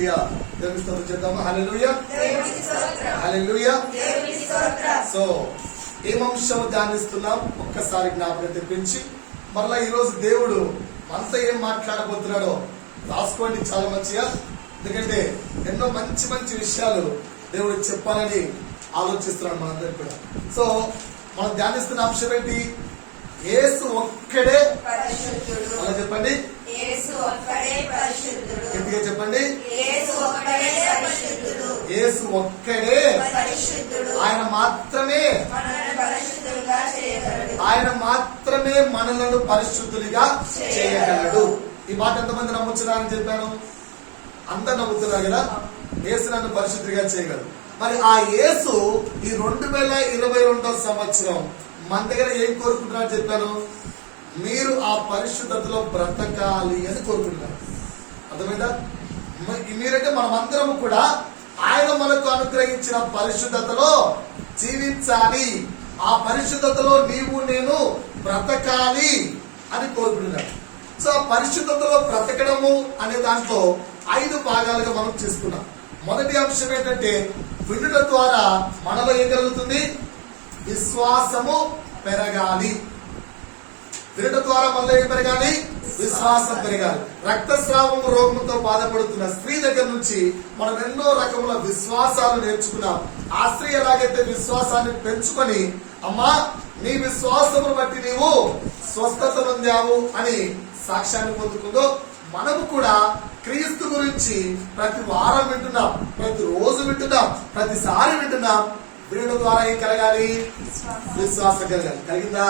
హల్లెలూయా. దేవునికి స్తోత్రం చేద్దామా? హల్లెలూయా హల్లెలూయా. సో ఏం అంశం ధ్యానిస్తున్నాం ఒక్కసారి జ్ఞాపకం తెప్పించి మరలా ఈరోజు దేవుడు మనతో ఏం మాట్లాడబోతున్నాడో రాసుకోండి చాలా మంచిగా. ఎందుకంటే ఎన్నో మంచి మంచి విషయాలు దేవుడు చెప్పాలని ఆలోచిస్తున్నాడు మనందరికి కూడా. సో మనం ధ్యానిస్తున్న అంశం ఏంటి? యేసు ఒక్కడే అలా చెప్పండి, గట్టిగా చెప్పండి. యేసు ఒక్కడే, ఆయన మాత్రమే మనలను పరిశుద్ధులుగా చేయగలడు. ఈ మాట ఎంతమంది నమ్ముతున్నారని చెప్పాను? అందరు నమ్ముతున్నారు కదా. యేసు నన్ను పరిశుద్ధిగా చేయగలడు. మరి ఆ యేసు ఈ 2022 సంవత్సరం మన దగ్గర ఏం కోరుకుంటున్నారని చెప్పాను? మీరు ఆ పరిశుద్ధతలో బ్రతకాలి అని కోరుకుంటున్నారు. అర్థమైందా? మీరంటే మనమందరం కూడా ఆయన మనకు అనుగ్రహించిన పరిశుద్ధతలో జీవించాలి, ఆ పరిశుద్ధతలో నీవు నేను బ్రతకాలి అని కోరుకుంటున్నాడు. సో ఆ పరిశుద్ధతలో బ్రతకడము అనే దాంట్లో 5 భాగాలుగా మనం తీసుకున్నాం. మొదటి అంశం ఏంటంటే వినుట ద్వారా మనలో ఏం కలుగుతుంది? విశ్వాసము పెరగాలి. వినుట ద్వారా మనలో ఏం పెరగాలి? విశ్వాసం పెరగాలి. రక్తస్రావము రోగంతో బాధపడుతున్న స్త్రీ దగ్గర నుంచి మనం ఎన్నో రకముల విశ్వాసాలు నేర్చుకున్నాం. ఆ స్త్రీ ఎలాగైతే విశ్వాసాన్ని పెంచుకొని అమ్మా నీ విశ్వాసమును బట్టి నీవు స్వస్థత పొందావు అని సాక్ష్యాన్ని పొందుకుందో, మనము కూడా క్రీస్తు గురించి ప్రతి వారం వింటున్నాం, ప్రతి రోజు వింటున్నాం, ప్రతిసారి వింటున్నాం. వినడం ద్వారా ఏం కలగాలి? విశ్వాసం కలగాలి. కలిగిందా?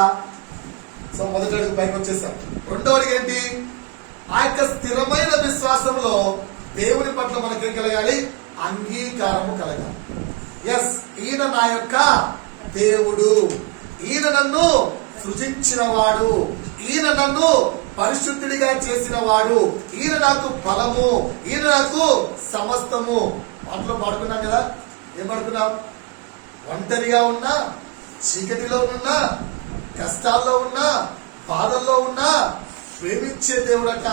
సో మొదటి అడుగు పైకి వచ్చేసాం. రెండో అడుగు ఏంటి? ఆ యొక్క స్థిరమైన విశ్వాసంలో దేవుని పట్ల మనకేం కలగాలి? అంగీకారము కలగాలి. ఎస్, ఈయన నా యొక్క దేవుడు, ఈయన నన్ను సృజించిన వాడు, ఈయన నన్ను పరిశుద్ధుడిగా చేసిన వాడు, ఈయన నాకు బలము, ఈయన నాకు సమస్తము. పాటలో పాడుకున్నాం కదా. ఏం పాడుకున్నాం? ఒంటరిగా ఉన్నా, చీకటిలో ఉన్నా, కష్టాల్లో ఉన్నా, బాధల్లో ఉన్నా ప్రేమించే దేవుడట.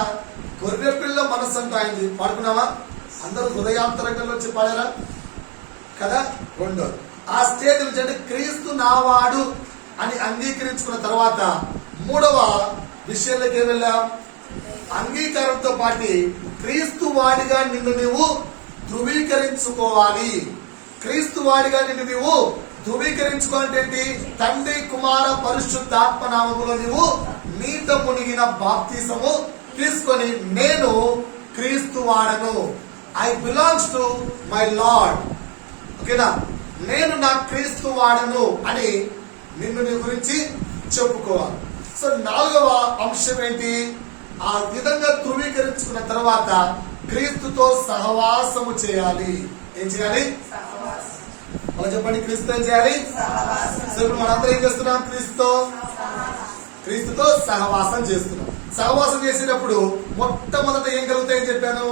గొర్రె పిల్ల మనసు అంట అయింది. పాడుకున్నావా? అందరూ హృదయాంతరంగంలో వచ్చి పాడారా కదా. రెండో ఆ స్టేజ్ నుంచి అంటే క్రీస్తు నావాడు అని అంగీకరించుకున్న తర్వాత మూడవ విషయంలోకి వెళ్ళాం. అంగీకారంతో పాటు క్రీస్తు వాడిగా నిన్ను నీవు ధృవీకరించుకోవాలి. క్రీస్తు వాడిగా నిన్ను నీవు ధృవీకరించుకోవాలంటే తండ్రి కుమార పరిశుద్ధాత్మ నామములో నీవు నీట మునిగిన బాప్తిసము తీసుకొని నేను క్రీస్తు వాడను, I belongs to my lord. ఓకేనా? నేను నా క్రీస్తు వాడను అని నిన్ను నీ గురించి చెప్పుకోవాలి. సో 4వ అంశం ఏంటి? ఆ విధంగా ధృవీకరించుకున్న తర్వాత క్రీస్తుతో సహవాసము చేయాలి. ఏం చేయాలి? అలా చెప్పండి. క్రీస్తు ఏం చేయాలి? సో ఇప్పుడు మనందరం ఏం చేస్తున్నాం? క్రీస్తుతో సహవాసం చేస్తున్నాం. సహవాసం చేసేటప్పుడు మొట్టమొదట ఏం కలుగుతాయని చెప్పాను?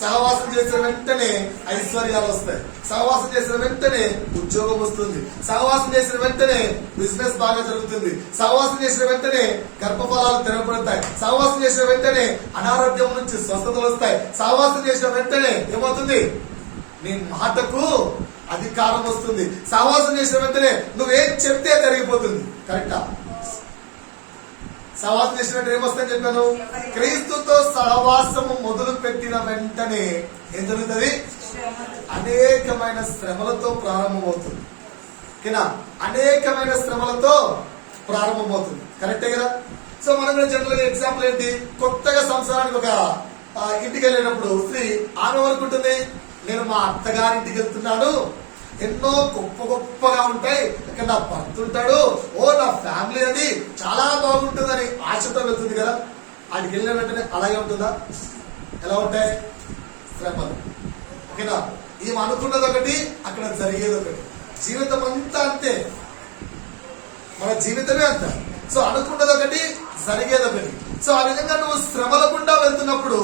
సహవాసం చేసిన వెంటనే ఐశ్వర్యాలు వస్తాయి, సహవాసం చేసిన వెంటనే ఉద్యోగం వస్తుంది, సహవాసం చేసిన వెంటనే బిజినెస్ బాగా జరుగుతుంది, సహవాసం చేసిన వెంటనే గర్భఫలాలు తెరపడతాయి, సహవాసం చేసిన వెంటనే అనారోగ్యం నుంచి స్వస్థతలు వస్తాయి, సహవాసం చేసిన వెంటనే ఏమవుతుంది? నీ మాటకు అధికారం వస్తుంది. సహవాసం చేసిన వెంటనే నువ్వేం చెప్తే జరిగిపోతుంది. కరెక్టా? సహవాసం చేసినట్టు ఏమొస్తుందని చెప్పాను? క్రీస్తుతో సహవాసము మొదలు పెట్టిన వెంటనే ఏం జరుగుతుంది? అనేకమైన శ్రమలతో ప్రారంభమవుతుంది. ఓకేనా? అనేకమైన శ్రమలతో ప్రారంభమవుతుంది. కరెక్టే కదా. సో మనం కూడా జనరల్ గా ఎగ్జాంపుల్ ఏంటి? కొత్తగా సంవత్సరానికి ఒక ఇంటికి వెళ్ళేటప్పుడు స్త్రీ ఆమె అనుకుంటుంది, నేను మా అత్తగారింటికి వెళ్తున్నాను, ఎన్నో గొప్పగా ఉంటాయి, ఇక్కడ నా భర్త ఉంటాడు, ఓ నా ఫ్యామిలీ అది చాలా బాగుంటుందని ఆశతో వెళ్తుంది కదా. ఆడికి వెళ్ళిన వెంటనే అలాగే ఉంటుందా? ఎలా ఉంటాయి? శ్రమలు. ఓకేనా? ఈమె అనుకున్నది ఒకటి, అక్కడ జరిగేది ఒకటి. జీవితం అంతా అంతే, మన జీవితమే అంత. సో అనుకున్నది ఒకటి, జరిగేది ఒకటి. సో ఆ విధంగా నువ్వు శ్రమల గుండా వెళ్తున్నప్పుడు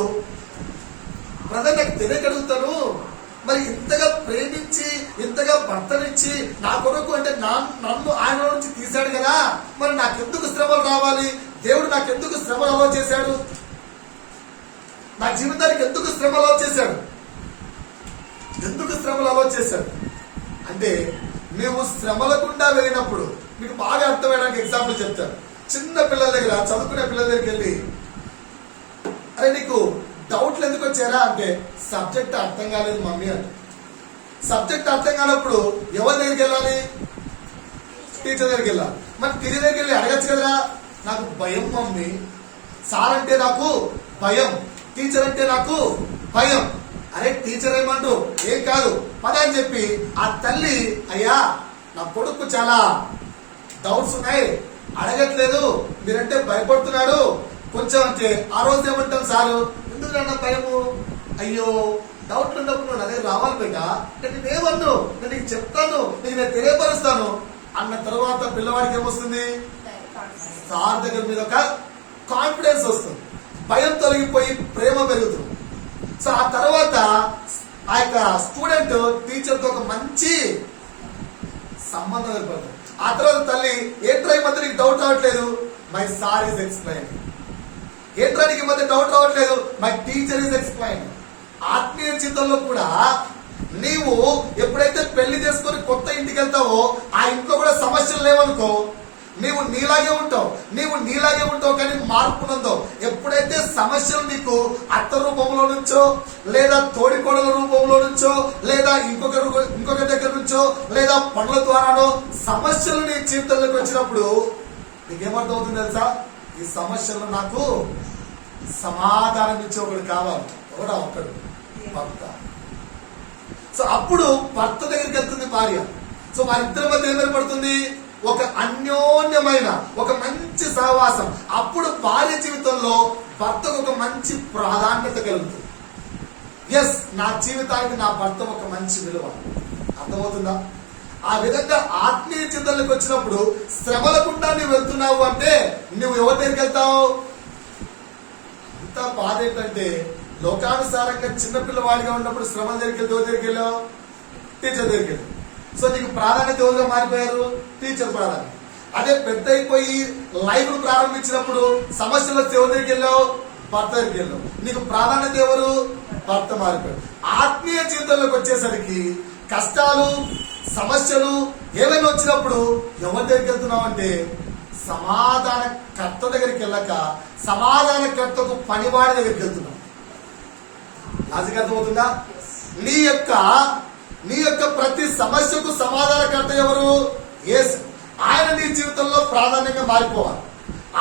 బ్రదర్ నాకు తెలియగలుగుతాను, మరి ఇంతగా ప్రేమించి ఇంతగా భర్తనిచ్చి నా కొరకు అంటే నన్ను ఆయన నుంచి తీశాడు కదా, మరి నాకెందుకు శ్రమలు రావాలి? దేవుడు నాకెందుకు శ్రమలు అలో చేశాడు? నా జీవితానికి ఎందుకు శ్రమలు అలో చేశాడు? ఎందుకు శ్రమలు అలో చేశాడు అంటే, నువ్వు శ్రమల గుండా వెళ్ళినప్పుడు మీకు బాగా అర్థమయ్యడానికి ఎగ్జాంపుల్ చెప్తాను. చిన్న పిల్లల దగ్గర, చదువుకునే పిల్లల దగ్గరికి వెళ్ళి, అరే నీకు డౌట్లు ఎందుకు వచ్చారా అంటే, సబ్జెక్ట్ అర్థం కాలేదు మమ్మీ అంటే. సబ్జెక్ట్ అర్థం కానప్పుడు ఎవరి దగ్గరికి వెళ్ళాలి? టీచర్ దగ్గరికి వెళ్ళాలి. మరి టీచర్ దగ్గరికి వెళ్ళి అడగచ్చు కదరా, నాకు భయం మమ్మీ, సార్ అంటే నాకు భయం, టీచర్ అంటే నాకు భయం. అరే టీచర్ ఏమంటారు, ఏం కాదు పద అని చెప్పి ఆ తల్లి, అయ్యా నా కొడుకు చాలా డౌట్స్ ఉన్నాయి, అడగట్లేదు, మీరంటే భయపడుతున్నాడు కొంచెం అంటే, ఆ రోజు ఏమంటాం సారు, ఎందుకు అన్న భయము, అయ్యో డౌట్లు ఉన్నప్పుడు నువ్వు అదే రావాలి బిడ్డ, నేనేమన్ను, నేను నీకు చెప్తాను, నీకు నేను తెలియపరుస్తాను అన్న తర్వాత పిల్లవాడికి ఏమొస్తుంది? సార్ దగ్గర మీద ఒక కాన్ఫిడెన్స్ వస్తుంది, భయం తొలగిపోయి ప్రేమ పెరుగుతుంది. సో ఆ తర్వాత ఆ యొక్క స్టూడెంట్ టీచర్ తో ఒక మంచి సంబంధం ఏర్పడుతుంది. ఆ తర్వాత తల్లి, ఏంట్రా ఈ మధ్య నీకు డౌట్ రావట్లేదు? My sir is explain. ఏంట్రా నీకు ఈ మధ్య డౌట్ రావట్లేదు? My teacher is explain. ఆత్మీయ జీవితంలో కూడా నీవు ఎప్పుడైతే పెళ్లి చేసుకొని కొత్త ఇంటికి వెళ్తావో, ఆ ఇంట్లో కూడా సమస్యలు లేవనుకో, నీవు నీలాగే ఉంటావు కానీ మార్పు నందో. ఎప్పుడైతే సమస్యలు నీకు అత్త రూపంలో నుంచో, లేదా తోడికోడల రూపంలో నుంచో, లేదా ఇంకొక దగ్గర నుంచో, లేదా పనుల ద్వారానో సమస్యలు నీ జీవితంలోకి వచ్చినప్పుడు నీకేమర్థం అవుతుంది తెలుసా? ఈ సమస్యలు నాకు సమాధానం ఇచ్చే ఒకడు కావాలి. ఒక్కడు భర్త. సో అప్పుడు భర్త దగ్గరికి వెళ్తుంది భార్య. సో వారిద్దరి మధ్య ఏం ఏర్పడుతుంది? ఒక అన్యోన్యమైన ఒక మంచి సహవాసం. అప్పుడు భార్య జీవితంలో భర్తకు ఒక మంచి ప్రాధాన్యత కలుగుతుంది. ఎస్, నా జీవితానికి నా భర్త ఒక మంచి విలువ. అర్థమవుతుందా? ఆ విధంగా ఆత్మీయ జీవితంలోకి వచ్చినప్పుడు శ్రమల గుండా నువ్వు వెళ్తున్నావు అంటే నువ్వు ఎవరి దగ్గరికి వెళ్తావు? ఇంత బాధ ఏంటంటే, లోకానుసారంగా చిన్నపిల్లవాడిగా ఉన్నప్పుడు శ్రమల దగ్గరికి వెళ్తే ఎవరి దగ్గరికి వెళ్ళావు? టీచర్ దగ్గరికి వెళ్ళావు. సో నీకు ప్రాధాన్యత ఎవరుగా మారిపోయారు? టీచర్ ప్రాధాన్యత. అదే పెద్ద అయిపోయి లైఫ్ ను ప్రారంభించినప్పుడు సమస్యలు వస్తే ఎవరి దగ్గరికి వెళ్ళావు? భర్త దగ్గరికి వెళ్ళావు. నీకు ప్రాధాన్యత ఎవరు? భర్త మారిపోయాడు. ఆత్మీయ జీవితంలోకి వచ్చేసరికి కష్టాలు, సమస్యలు ఏమైనా వచ్చినప్పుడు ఎవరి దగ్గరికి వెళ్తున్నావు అంటే, సమాధానకర్త దగ్గరికి వెళ్ళక సమాధానకర్తకు పనివాడి దగ్గరికి వెళ్తున్నావు. లాజిక్ అర్థమవుతుందా? నీ యొక్క ప్రతి సమస్యకు సమాధానకర్త ఎవరు? యేసు. ఆయన నీ జీవితంలో ప్రాధాన్యంగా మారిపోవాలి.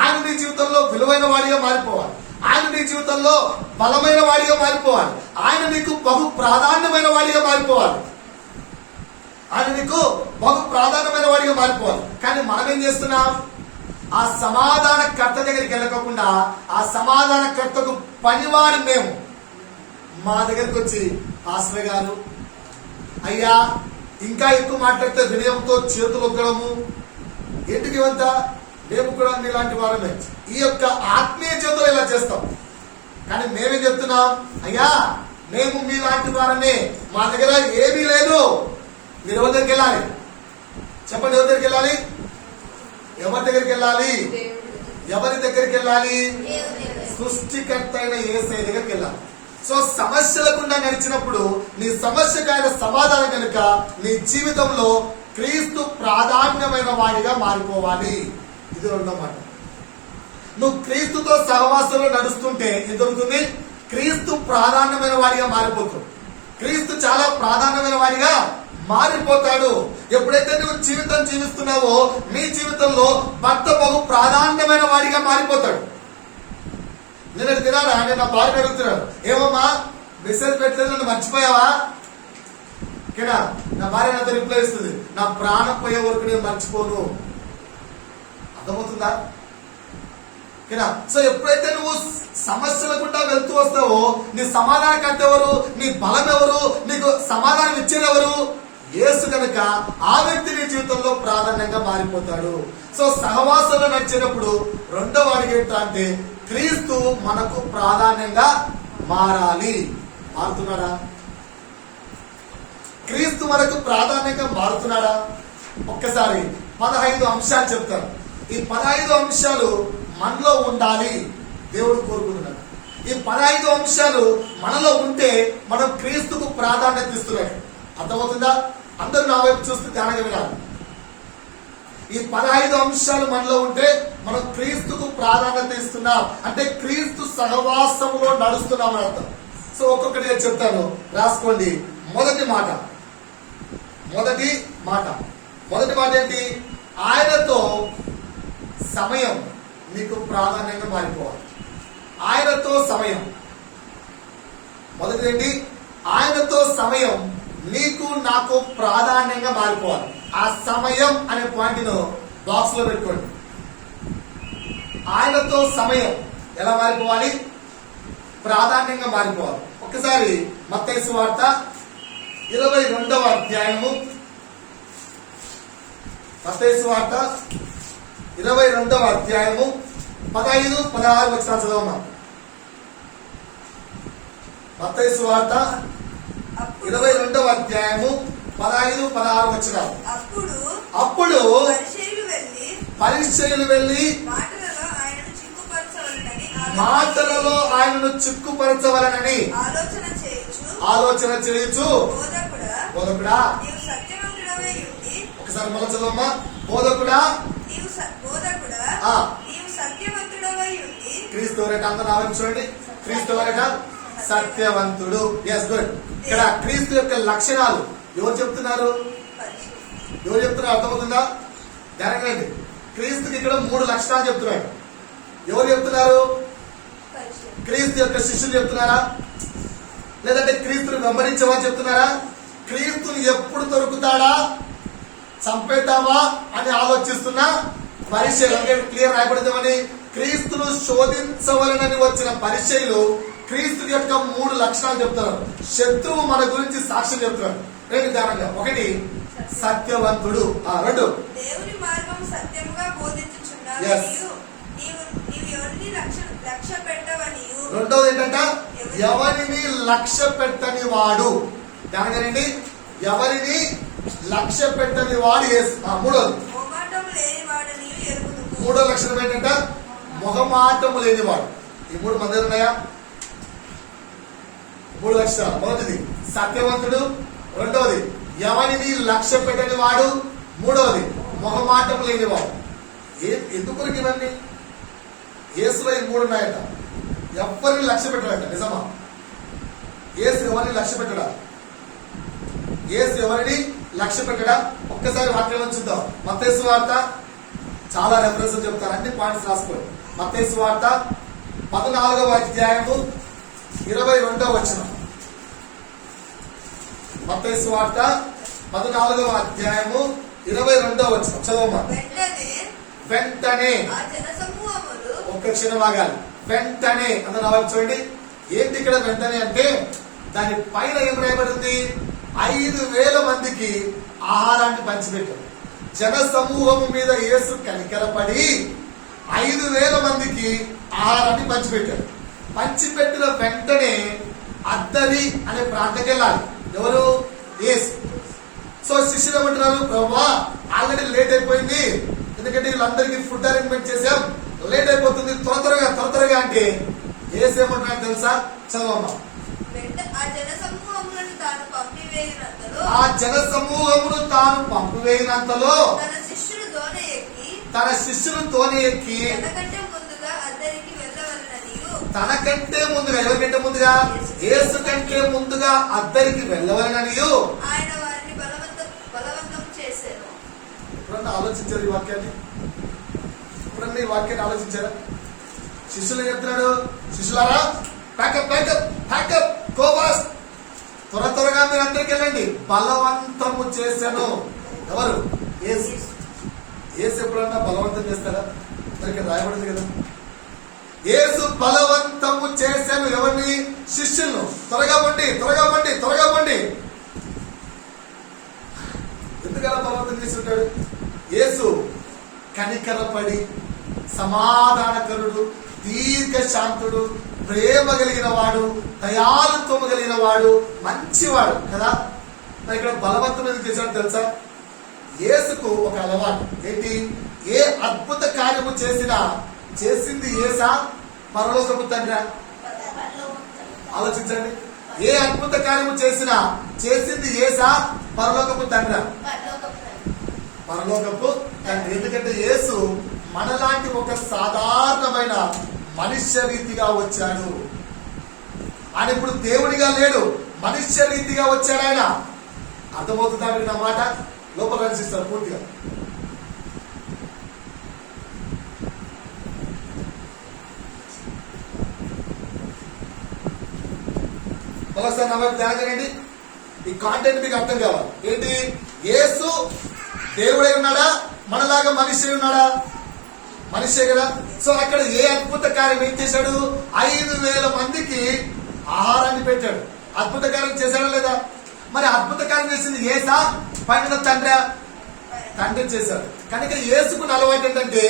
ఆయన నీ జీవితంలో విలువైన వాడిగా మారిపోవాలి. ఆయన నీ జీవితంలో బలమైన వాడిగా మారిపోవాలి. ఆయన నీకు బహు ప్రాధాన్యమైన వాడిగా మారిపోవాలి. కానీ మనం ఏం చేస్తున్నాం? ఆ సమాధానకర్త దగ్గరికి వెళ్ళకుండా ఆ సమాధానకర్తకు పనివాడి మేము మా దగ్గరికి వచ్చి, పాస్టర్ గారు అయ్యా ఇంకా ఎక్కువ మాట్లాడితే వినయంతో చేతులు ఒక్కడము, ఎందుకు ఇవంతా? మేము కూడా మీలాంటి వారమే. ఈ యొక్క ఆత్మీయ జీవితంలో ఇలా చేస్తాం. కానీ మేమేం చెప్తున్నాం? అయ్యా మేము మీలాంటి వారమే, మా దగ్గర ఏమీ లేదు, మీరు ఎవరి దగ్గరికి వెళ్ళాలి? చెప్పండి, ఎవరి దగ్గరికి వెళ్ళాలి? ఎవరి దగ్గరికి వెళ్ళాలి? ఎవరి దగ్గరికి వెళ్ళాలి? సృష్టికర్త అయిన యేసయ్య దగ్గరికి వెళ్ళాలి. సో సమస్యల గుండా నడిచినప్పుడు నీ సమస్యకు ఆయన సమాధానం కనుక నీ జీవితంలో క్రీస్తు ప్రాధాన్యమైన వాడిగా మారిపోవాలి. ఇది రెండో మాట. నువ్వు క్రీస్తుతో సహవాసంలో నడుస్తుంటే ఏం జరుగుతుంది? క్రీస్తు ప్రాధాన్యమైన వాడిగా మారిపోతాడు. క్రీస్తు చాలా ప్రాధాన్యమైన వాడిగా మారిపోతాడు. ఎప్పుడైతే నువ్వు జీవితం జీవిస్తున్నావో నీ జీవితంలో భర్త బహు ప్రాధాన్యమైన వాడిగా మారిపోతాడు. నేను తినాడా? నేను నా భార్య అడుగుతున్నాడు, ఏమమ్మా మెసేజ్ పెట్టలేదు, నన్ను మర్చిపోయావా? ఓకేనా? నా భార్య నాతో రిప్లై ఇస్తుంది, నా ప్రాణం పోయే వరకు నేను మర్చిపోను. అర్థమవుతుందా? ఓకేనా? సో ఎప్పుడైతే నువ్వు సమస్యల గుండా వెళ్తూ వస్తావో నీ సమాధానకర్త ఎవరు? నీ బలం ఎవరు? నీకు సమాధానం ఇచ్చేది ఎవరు? యేసు. కనుక ఆ వ్యక్తి నీ జీవితంలో ప్రాధాన్యంగా మారిపోతాడు. సో సహవాసంలో నడిచేటప్పుడు రెండవ అడుగు ఏంటంటే క్రీస్తు మనకు ప్రాధాన్యంగా మారాలి. మారుతున్నాడా? క్రీస్తు మనకు ప్రాధాన్యంగా మారుతున్నాడా? ఒక్కసారి 15 అంశాలు చెప్తారు. ఈ 15 అంశాలు మనలో ఉండాలి దేవుడు కోరుకుంటున్నాడు. ఈ 15 అంశాలు మనలో ఉంటే మనం క్రీస్తుకు ప్రాధాన్యత ఇస్తున్నాం. అర్థమవుతుందా? అందరూ నా వైపు చూస్తూ ధ్యానంగా వినాలి. ఈ 15 అంశాలు మనలో ఉంటే మనం క్రీస్తుకు ప్రాధాన్యత ఇస్తున్నాం అంటే క్రీస్తు సహవాసంలో నడుస్తున్నాం అని అర్థం. సో ఒక్కొక్కటిగా చెప్తాను, రాసుకోండి. మొదటి మాట ఏంటి? ఆయనతో సమయం నీకు ప్రాధాన్యంగా మారిపోవాలి. ఆయనతో సమయం. మొదటిది ఏంటి? ఆయనతో సమయం నీకు నాకు ప్రాధాన్యంగా మారిపోవాలి. ఆ సమయం అనే పాయింట్ ను బాక్స్ లో పెట్టుకోండి. ఆయనతో సమయం ఎలా మారిపోవాలి? ప్రాధాన్యంగా మారిపోవాలి. ఒక్కసారి మత్తయి సువార్త 22వ అధ్యాయము, మత్తయి సువార్త 22వ అధ్యాయము 15, 16 వచనాలు చదవమా. మత్తయి సువార్త 22వ అధ్యాయము 15, 16 వచనాలు. అప్పుడు పరిసయ్యులు వెళ్ళి మాటలలో ఆయనను చిక్కుపరచవలనని ఆలోచన చేయుచు, బోధకుడా, ఒకసారి మళ్ళీ చదవమ్మా. బోధకుడా, క్రీస్తు ఎవరట? అందరూ నా వైపు చూడండి. క్రీస్తు ఎవరట? సత్యవంతుడు. Yes, good. ఇక్కడ క్రీస్తు యొక్క లక్షణాలు ఎవరు చెప్తున్నారు? అర్థమవుతుందా? జరగండి. క్రీస్తుకి ఇక్కడ 3 లక్షణాలు చెప్తున్నాడు. ఎవరు చెప్తున్నారు? క్రీస్తు యొక్క శిష్యులు చెప్తున్నారా? లేదంటే క్రీస్తుని వెంబడించేవారు చెప్తున్నారా? క్రీస్తుని ఎప్పుడు దొరుకుతాడా, చంపేద్దామా అని ఆలోచిస్తున్నా పరిచయం క్లియర్ రాయబడిందని క్రీస్తును శోధించవలనని వచ్చిన పరిచయులు క్రీస్తు యొక్క 3 లక్షణాలు చెప్తున్నారు. శత్రువు మన గురించి సాక్ష్యం చెప్తున్నాడు. 2 దానంగా. 1 సత్యవంతుడు, 2 దేవుని మార్గం సత్యముగా బోధించుచున్నావు. Yes. నీవు ఎవరిని లక్ష్య పెట్టవనియు. రెండోది ఏంటంట? ఎవరిని లక్ష్య పెట్టని వాడు. దానిగానండి, ఎవరిని లక్ష్య పెట్టని వాడు. మూడోది మొహమాటము లేనివాడు నీవు ఎరుగుదువు. మూడో లక్షణం ఏంటంట? మొహమాటము లేనివాడు. ఈ 3 మంది ఉన్నాయా? 3 లక్షణాలు. మొదటిది సత్యవంతుడు, రెండవది ఎవరిని లక్ష్య పెట్టని వాడు, మూడవది మొహమాటము లేనివాడు. ఎందుకు ఇవన్నీ? యేసులో ఈ 3 ఉన్నాయట. ఎవరిని లక్ష్య పెట్టాడట. నిజమా? యేసు ఎవరిని లక్ష్య పెట్టడా? యేసు ఎవరిని లక్ష్య పెట్టడా? ఒక్కసారి వాక్యంలో చూద్దాం. మత్తయి సువార్త చాలా రెఫరెన్స్ చెప్తారు, అన్ని పాయింట్స్ రాసుకోండి. మత్తయి సువార్త 14వ అధ్యాయము 22వ వచనం. మత్తయి సువార్త 14వ అధ్యాయము 22వ వచనం చదవమా. వెంటనే ఒక్క క్షణం ఆగాలి. వెంటనే అందరూ నా వైపు చూడండి. ఏంటి ఇక్కడ వెంటనే అంటే? దాని పైన ఏం రాయబడింది? 5,000 మందికి ఆహారాన్ని పంచిపెట్టారు. జన సమూహము మీద యేసు కనికరపడి 5,000 మందికి ఆహారాన్ని పంచిపెట్టారు. పంచిపెట్టిన వెంటనే అద్దరి అనే ప్రాంతంకి వెళ్ళాలి. ఎవరు? యేసు. సో శిష్యులు ఏమంటున్నారు? ప్రభువా, ఆల్రెడీ లేట్ అయిపోయింది, ఎందుకంటే వీళ్ళందరికీ ఫుడ్ అరేంజ్మెంట్ చేసాం, లేట్ అయిపోతుంది, త్వరగా అంటే యేసు ఏమంటున్నాడు తెలుసా? చదవమ్మా. ఆ జన సమూహమును తాను పంపివేయినంతలో తన శిష్యులు తోనే ఎక్కి తనకంటే ముందుగా, ఎవరికంటే ముందుగా? యేసు కంటే ముందుగా అద్దరికి వెళ్ళవలననియు ఆయన వారిని బలవంతం చేశారు. ఎప్పుడన్నా ఆలోచించారు ఈ వాక్యాన్ని? ఎప్పుడన్నా ఈ వాక్యాన్ని ఆలోచించారా? శిష్యులు చెప్తున్నాడు, శిష్యులారా ప్యాకప్ కోబాస్, త్వరగా మీరు అందరికి వెళ్ళండి. బలవంతము చేశాను. ఎవరు? యేసు. యేసు ఎప్పుడన్నా బలవంతం చేస్తారా? మరి రాయబడింది కదా, యేసు బలవంతము చేశాను. ఎవరిని? శిష్యులను. త్వరగా పండి. ఎందుకలా బలవంతం చేసి ఉంటాడు? యేసు కనికరపడి, సమాధానకరుడు, దీర్ఘశాంతుడు, ప్రేమ కలిగిన వాడు, దయాలుత్వము కలిగిన వాడు, మంచివాడు కదా. మరి ఇక్కడ బలవంతం ఎందుకు చేశాడు తెలుసా? యేసుకు ఒక అలవాటు ఏంటి? ఏ అద్భుత కార్యము చేసింది యేసా, పరలోకపు తండ్రి? ఆలోచించండి. ఏ అద్భుత కార్యము చేసినా చేసింది యేసా పరలోకపు తండ్రి? పరలోకపు తండ్రి. ఎందుకంటే యేసు మనలాంటి ఒక సాధారణమైన మనుష్య రీతిగా వచ్చాడు. ఆయన ఇప్పుడు దేవుడిగా లేడు, మనుష్య రీతిగా వచ్చాడు ఆయన. అర్థమవుతుందా మీరు నా మాట? లోపల రచిస్తారు పూర్తిగా. ఒకసారి నా వైపు ధ్యానం చేయండి. ఈ కాంటెంట్ మీకు అర్థం కావాలి. ఏంటి? యేసు దేవుడై ఉన్నాడా? మనలాగా మనిషి ఉన్నాడా? మనిషే కదా. సో అక్కడ ఏ అద్భుత కార్యం ఏం చేశాడు? 5,000 మందికి ఆహారాన్ని పెట్టాడు. అద్భుత కార్యం చేశాడా లేదా? మరి అద్భుత కార్యం చేసింది యేసా పైన తండ్రి? తండ్రి చేశాడు. కనుక యేసుకు అలవాటు ఏంటంటే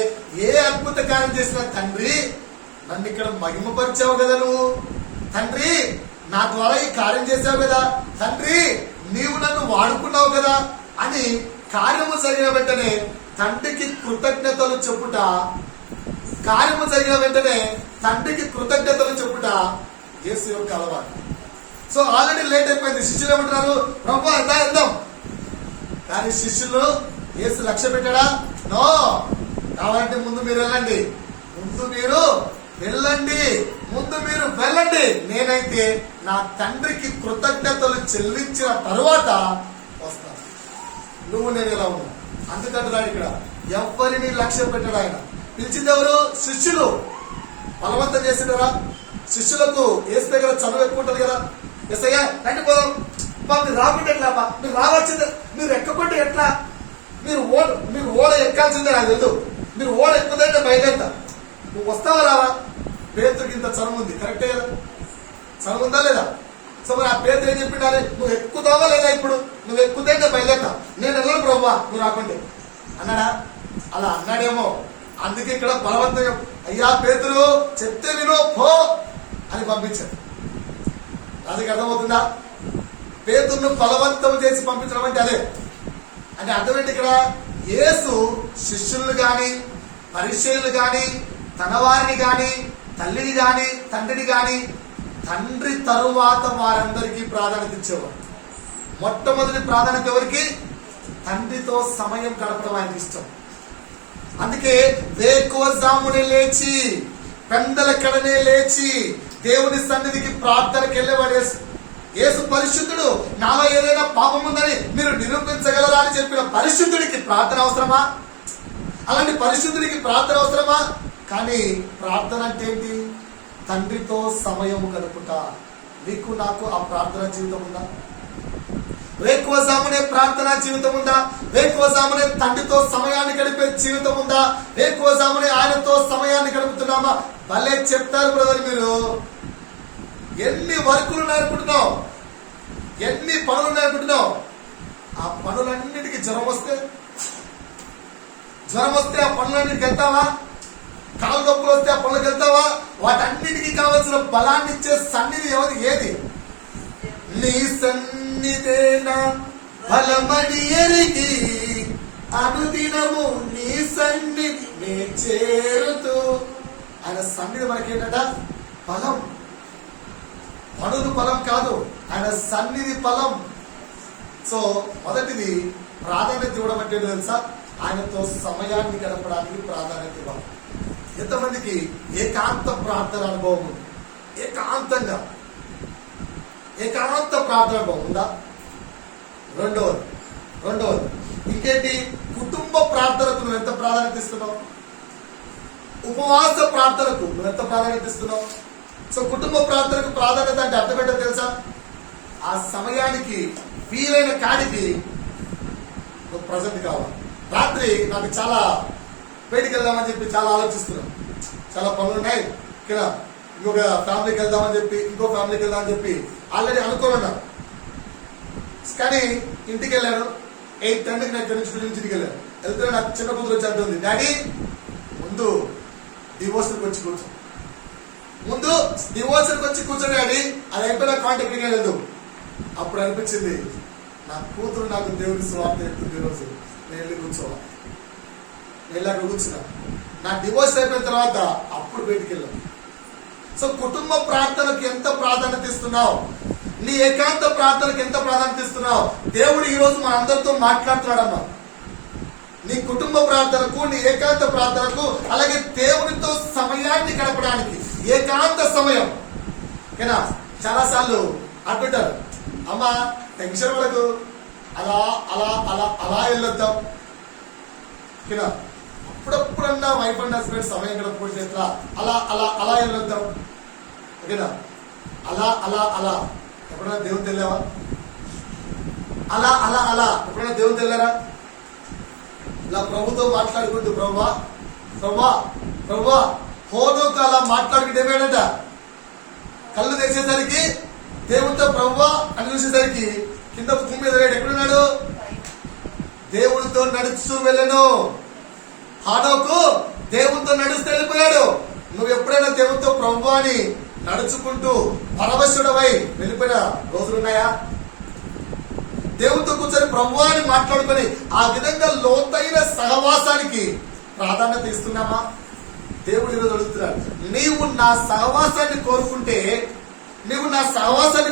ఏ అద్భుత కార్యం చేసిన తండ్రి నన్ను ఇక్కడ మహిమపరిచావు కదా, నువ్వు తండ్రి నా ద్వారా ఈ కార్యం చేసావు కదా, తండ్రి నీవు నన్ను వాడుకున్నావు కదా అని కార్యము జరిగిన వెంటనే తండ్రికి కృతజ్ఞతలు చెప్పుట, కార్యము జరిగిన వెంటనే తండ్రికి కృతజ్ఞతలు చెప్పుట యేసు యొక్క అలవాటు. సో ఆల్రెడీ లేట్ అయిపోయింది. శిష్యులు ఏమంటున్నారు? ప్రభు ఎంత వెళ్దాం. కానీ శిష్యులు యేసు లక్ష్య పెట్టాడా? నో. కావాలంటే ముందు మీరు వెళ్ళండి, ముందు మీరు వెళ్ళండి, ముందు మీరు వెళ్ళండి. నేనైతే నా తండ్రికి కృతజ్ఞతలు చెల్లించిన తరువాత వస్తాను. నువ్వు నేను ఎలా ఉన్నా అందుకంటున్నాడు ఇక్కడ. ఎవరిని లక్ష్యం పెట్టాడు ఆయన. పిలిచింది ఎవరు? శిష్యులు. బలవంతం చేసినారా? శిష్యులకు యేసు దగ్గర చదువు ఎక్కువ ఉంటుంది కదా. ఎస్ఐయా రండి పోదాం. మీరు రాకుంటే ఎట్లా? మీరు రావాల్సిందే, మీరు ఎక్కకుంటే ఎట్లా? మీరు ఓడ ఎక్కాల్సిందే. నాకు తెలుసు. మీరు ఓడ ఎక్కుదంటే బయలుదేరుతా. నువ్వు వస్తావా రావా? పేతురికి ఇంత చనువు ఉంది, కరెక్టే కదా? చనువు ఉందా లేదా? సో మరి ఆ పేతురు ఏం చెప్పిండాలి? నువ్వు ఎక్కుతావా లేదా? ఇప్పుడు నువ్వు ఎక్కుతే బయలుదేరుతా. నేను వెళ్ళను ప్రభువా నువ్వు రాకుంటే అన్నాడా? అలా అన్నాడేమో. అందుకే ఇక్కడ బలవంతం, అయ్యా పేతురు చెప్తే విను పో అని పంపించాడు. అది అర్థమవుతుందా? పేతురును బలవంతం చేసి పంపించడం అంటే అదే. అంటే అర్థం ఏంటి ఇక్కడ? యేసు శిష్యులను గాని పరిచయులు గాని తన వారిని గాని తల్లిని గాని తండ్రిని గాని తండ్రి తరువాత వారందరికీ ప్రాధాన్యత ఇచ్చేవాడు. మొట్టమొదటి ప్రాధాన్యత ఎవరికి? తండ్రితో సమయం గడపడం ఆయనకి ఇష్టం. అందుకే వేకువజామునే లేచి పెందల కడనే లేచి దేవుని సన్నిధికి ప్రార్థనకి వెళ్ళేవాడు యేసు. యేసు పరిశుద్ధుడు. నాలో ఏదైనా పాపం ఉందని మీరు నిరూపించగలరా అని చెప్పిన పరిశుద్ధుడికి ప్రార్థన అవసరమా? అలాంటి పరిశుద్ధుడికి ప్రార్థన అవసరమా? కానీ ప్రార్థన అంటే ఏంటి? తండ్రితో సమయం గడుపుట. నీకు నాకు ఆ ప్రార్థన జీవితం ఉందా? వేకువజామునే ప్రార్థనా జీవితం ఉందా? వేకువజామునే తండ్రితో సమయాన్ని గడిపే జీవితం ఉందా? వేకువజామునే ఆయనతో సమయాన్ని గడుపుతున్నామా? భలే చెప్తారు బ్రదర్ మీరు. ఎన్ని వర్కులు నేర్పుతున్నావు, ఎన్ని పనులు నేర్పుతున్నావు. ఆ పనులన్నిటికీ జ్వరం వస్తే ఆ పనులన్నిటికి వెళ్తావా? కాలు నొప్పులు వస్తే ఆ పనులకు వెళ్తావా? వాటన్నిటికీ కావాల్సిన బలాన్ని ఇచ్చే సన్నిధి ఏది? నీ సన్నిధేనా బలమని ఎరిగి అనుదినము నీ సన్నిధి నే చేరుతూ. ఆయన సన్నిధి మనకేంట? బలం. పనులు బలం కాదు, ఆయన సన్నిధి బలం. సో మొదటిది ప్రాధాన్యత ఇవ్వడం అంటే తెలుసా? ఆయనతో సమయాన్ని గడపడానికి ప్రాధాన్యత ఇవ్వాలి. ఎంతమందికి ఏకాంత ప్రార్థన అనుభవం ఉంది? ఏకాంత ప్రార్థన అనుభవం ఉందా? రెండవది ఇంకేంటి? కుటుంబ ప్రార్థనకు నువ్వు ఎంత ప్రాధాన్యత ఇస్తున్నావు? ఉపవాస ప్రార్థనకు నువ్వు ఎంత ప్రాధాన్యత ఇస్తున్నావు? సో కుటుంబ ప్రార్థనకు ప్రాధాన్యత అంటే అర్థం ఏంటో తెలుసా? ఆ సమయానికి వీలైన కాడికి నువ్వు ప్రజెంట్ కావాలి. రాత్రి నాకు చాలా బయటికి వెళ్దామని చెప్పి చాలా ఆలోచిస్తున్నాను. చాలా పనులు ఉన్నాయి ఇక్కడ, ఇంకొక ఫ్యామిలీకి వెళ్దామని చెప్పి, ఇంకో ఫ్యామిలీకి వెళ్దామని చెప్పి ఆల్రెడీ అనుకోనున్నాను. కానీ ఇంటికి వెళ్ళాను. 8:10కి నాకు నుంచి ఇంటికి వెళ్ళాను. వెళ్తే నాకు చిన్న కూతురు వచ్చి అంటుంది, డాడీ ముందు డివోర్స్కి వచ్చి కూర్చో, ముందు డివోర్స్కి వచ్చి కూర్చోండి డాడీ, అది అయిపోయినా కాంటాక్ట్గా వెళ్దాం. అప్పుడు అనిపించింది నా కూతురు నాకు దేవుడి స్వార్థ చెప్తుంది. ఈరోజు నేను వెళ్ళి కూర్చోవాలి. నేను అక్కడ కూర్చున్నా. నా డివోర్స్ అయిపోయిన తర్వాత అప్పుడు బయటికి వెళ్ళాను. సో కుటుంబ ప్రార్థనకు ఎంత ప్రాధాన్యత ఇస్తున్నావు? నీ ఏకాంత ప్రార్థనకు ఎంత ప్రాధాన్యత ఇస్తున్నావు? దేవుడు ఈ రోజు మన అందరితో మాట్లాడుతున్నాడమ్మా. నీ కుటుంబ ప్రార్థనకు, నీ ఏకాంత ప్రార్థనకు, అలాగే దేవునితో సమయాన్ని గడపడానికి ఏకాంత సమయం. ఓకేనా? చాలా సార్లు అంటుంటారు, అమ్మా టెన్షన్ పడకు, అలా అలా అలా అలా వెళ్ళొద్దాం. ఓకేనా? అప్పుడప్పుడన్నా వైఫ్ అండ్ హస్బెండ్ సమయం గడపకపోతే ఎట్లా? అలా అలా అలా వెళ్ళొద్దాం. ఓకేనా? అలా అలా అలా ఎప్పుడైనా దేవుని తెల్లావా? అలా అలా అలా ఎప్పుడైనా దేవుని తెల్లారా? ఇలా ప్రభుతో మాట్లాడుకుంటూ ప్రభువా ప్రభువా ప్రభువా హోదోతో అలా మాట్లాడుకుంటే ఏమైనట? కళ్ళు తెచ్చేసరికి దేవునితో ప్రభువా అని చూసేసరికి కింద భూమి మీద వేడు ఎక్కడున్నాడు? దేవునితో నడుస్తూ వెళ్ళను. హానోకు దేవునితో నడుస్తూ వెళ్ళిపోయాడు. నువ్వు ఎప్పుడైనా దేవునితో ప్రభువా అని నడుచుకుంటూ పరవశుడవై వెళ్ళిపోయిన రోజులున్నాయా? దేవునితో కూర్చొని ప్రభువా అని మాట్లాడుకొని ఆ విధంగా లోతైన సహవాసానికి ప్రాధాన్యత ఇస్తున్నామా? దేవుడు ఈరోజు అడుగుతున్నాడు, నీవు నా సహవాసాన్ని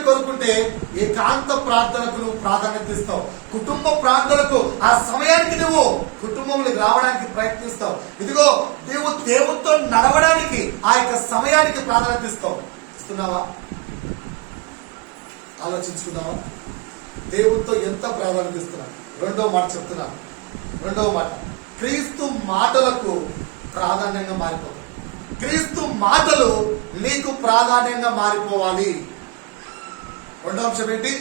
కోరుకుంటే ఏకాంత ప్రార్థనకు నువ్వు ప్రాధాన్యత ఇస్తావు. కుటుంబ ప్రార్థనకు ఆ సమయానికి నువ్వు కుటుంబంలోకి రావడానికి ప్రయత్నిస్తావు. ఇదిగో నీవు దేవునితో నడవడానికి ఆ యొక్క సమయానికి ప్రాధాన్యత ఇస్తున్నావా? ఆలోచించుకున్నావా? దేవునితో ఎంత ప్రాధాన్యత ఇస్తున్నావు? రెండవ మాట చెప్తున్నాను. రెండవ మాట, క్రీస్తు మాటలకు ప్రాధాన్యంగా మారిపోతాయి. క్రీస్తు మాటలు నీకు ప్రాధాన్యంగా మారిపోవాలి. రెండో అంశం ఏంటి?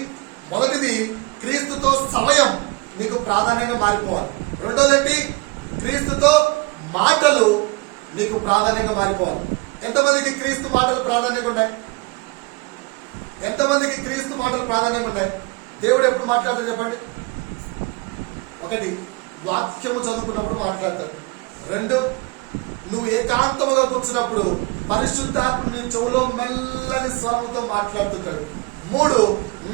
మొదటిది క్రీస్తుతో సమయం నీకు ప్రాధాన్యంగా మారిపోవాలి. రెండోది ఏంటి? క్రీస్తుతో మాటలు నీకు ప్రాధాన్యంగా మారిపోవాలి. ఎంతమందికి క్రీస్తు మాటలు ప్రాధాన్యంగా ఉన్నాయి? ఎంతమందికి క్రీస్తు మాటలు ప్రాధాన్యంగా ఉన్నాయి? దేవుడు ఎప్పుడు మాట్లాడతాడు చెప్పండి? ఒకటి, వాక్యము చదువుకున్నప్పుడు మాట్లాడతాడు. రెండు, నువ్వు ఏకాంతముగా కూర్చున్నప్పుడు పరిశుద్ధాత్మ నీ చెవులో మెల్లని స్వరముతో మాట్లాడుతుంటాడు. మూడు,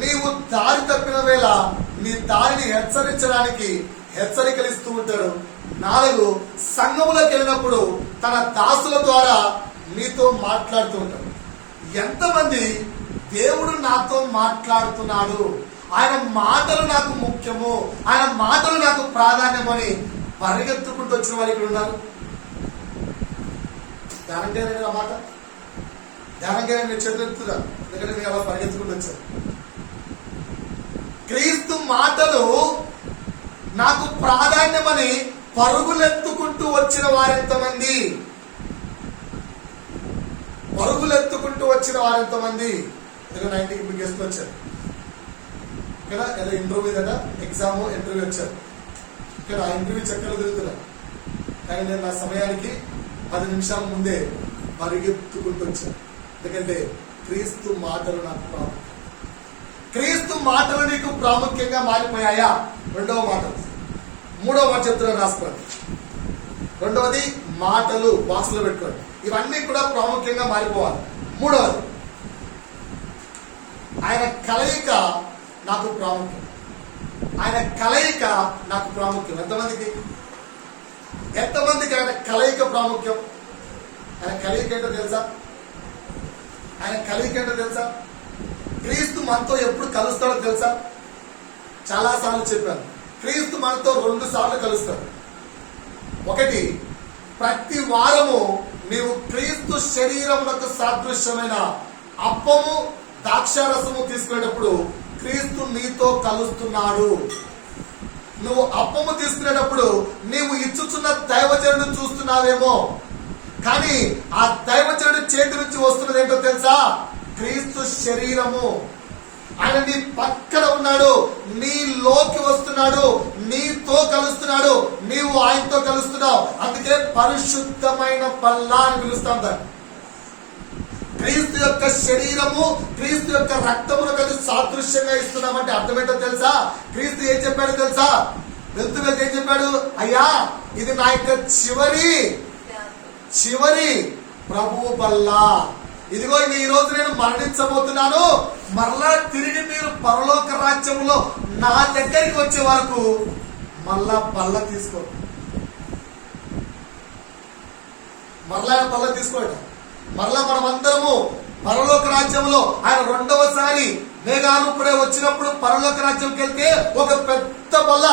నీవు దారి తప్పిన వేళ నీ దారిని హెచ్చరించడానికి హెచ్చరికలు ఇస్తూ ఉంటాడు. నాలుగు, సంఘములకు వెళ్ళినప్పుడు తన దాసుల ద్వారా నీతో మాట్లాడుతూ ఉంటాడు. ఎంతమంది దేవుడు నాతో మాట్లాడుతున్నాడు, ఆయన మాటలు నాకు ముఖ్యము, ఆయన మాటలు నాకు ప్రాధాన్యమని పరిగెత్తుకుంటూ వచ్చిన వారు ఇక్కడ ఉన్నారు? ధ్యానంగా ఆ మాట ధ్యానంగా నేను చేతులుతున్నా, ఎందుకంటే నేను అలా పరిగెత్తుకుంటూ వచ్చాను. క్రీస్తు మాటలు నాకు ప్రాధాన్యమని పరుగులెత్తుకుంటూ వచ్చిన వారెంతమంది? పరుగులెత్తుకుంటూ వచ్చిన వారెంతమంది? ఏదో 90కి మీకు గెస్ట్లు వచ్చారు కదా, ఏదో ఇంటర్వ్యూ కదా, ఎగ్జామ్ ఇంటర్వ్యూ వచ్చారు ఇక్కడ. ఆ ఇంటర్వ్యూ చక్కగా తిరుగుతున్నారు, కానీ నేను నా సమయానికి 10 నిమిషాల ముందే పరిగెత్తుకుంటూ వచ్చాను. ఎందుకంటే క్రీస్తు మాటలు నాకు ప్రాముఖ్యం. క్రీస్తు మాటలు నీకు ప్రాముఖ్యంగా మారిపోయాయా? రెండవ మాట. మూడవ మాట చెప్తున్నాను, రాసుకోండి. రెండవది మాటలు బాక్సులో పెట్టుకోండి. ఇవన్నీ కూడా ప్రాముఖ్యంగా మారిపోవాలి. మూడవది, ఆయన కలయిక నాకు ప్రాముఖ్యం. ఆయన కలయిక నాకు ప్రాముఖ్యం. ఎంతమందికి ఆయన కలయిక ప్రాముఖ్యం? ఆయన కలయిక ఏంటో తెలుసా? క్రీస్తు మనతో ఎప్పుడు కలుస్తాడో తెలుసా? చాలా సార్లు చెప్పాను, క్రీస్తు మనతో 2 సార్లు కలుస్తాడు. ఒకటి, ప్రతి వారము నీవు క్రీస్తు శరీరములకు సాదృశ్యమైన అప్పము ద్రాక్షారసము తీసుకునేటప్పుడు క్రీస్తు నీతో కలుస్తున్నాడు. నువ్వు అప్పము తీసుకునేటప్పుడు నీవు ఇచ్చుచున్న దైవజనుడు చూస్తున్నావేమో, కానీ ఆ దైవజనుడు చేతి నుంచి వస్తున్నది ఏంటో తెలుసా? క్రీస్తు శరీరము. ఆయన నీ పక్కన ఉన్నాడు, నీలోకి వస్తున్నాడు, నీతో కలుస్తున్నాడు, నీవు ఆయనతో కలుస్తున్నావు. అందుకే పరిశుద్ధమైన పల్ల అని పిలుస్తాం దాన్ని. క్రీస్తు యొక్క శరీరము, క్రీస్తు యొక్క రక్తమును కలిసి సాదృశ్యంగా ఇస్తున్నామంటే అర్థం ఏంటో తెలుసా? క్రీస్తు ఏం చెప్పాడో తెలుసా? వెళ్తూ ఏం చెప్పాడు? అయ్యా, ఇది నా యొక్క చివరి ప్రభువు బల్ల. ఇదిగో ఈ రోజు నేను మరణించబోతున్నాను, మరలా తిరిగి మీరు పరలోక రాజ్యంలో నా దగ్గరికి వచ్చే వరకు మళ్ళా బల్ల తీసుకోండి. మరలా మనమందరము పరలోక రాజ్యంలో ఆయన రెండవసారి మేఘారూపుడే వచ్చినప్పుడు పరలోక రాజ్యంకి వెళ్తే ఒక పెద్ద బల్ల,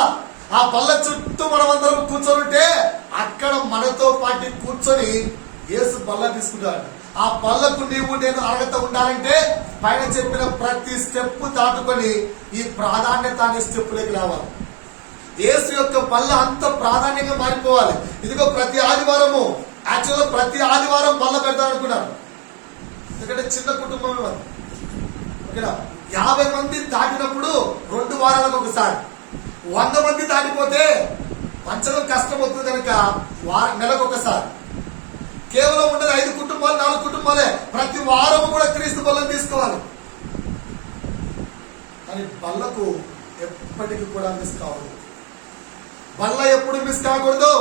ఆ బల్ల చుట్టూ మనమందరం కూర్చొని అక్కడ మనతో పాటు కూర్చొని యేసు బల్ల తీసుకుంటాడు. ఆ బల్లకు నీవు నేను అర్హత ఉండాలంటే పైన చెప్పిన ప్రతి స్టెప్ దాటుకొని ఈ ప్రాధాన్యత అనే స్టెప్పులోకి రావాలి. యేసు యొక్క బల్ల అంత ప్రాధాన్యంగా మారిపోవాలి. ఇదిగో ప్రతి ఆదివారము, యాక్చువల్గా ప్రతి ఆదివారం బల్ల పెడతాం అనుకున్నాను. ఎందుకంటే చిన్న కుటుంబమే అది. ఓకేనా, 50 మంది దాటినప్పుడు 2 వారాలకు ఒకసారి, 100 మంది దాటిపోతే పంచడం కష్టం అవుతుంది కనుక నెలకు ఒకసారి. కేవలం ఉండదు 5 కుటుంబాలు 4 కుటుంబాలే, ప్రతి వారం కూడా క్రీస్తు బల్లను తీసుకోవాలి. కానీ బల్లకు ఎప్పటికీ కూడా మిస్ కావద్దు. బల్ల ఎప్పుడు మిస్ కాకూడదు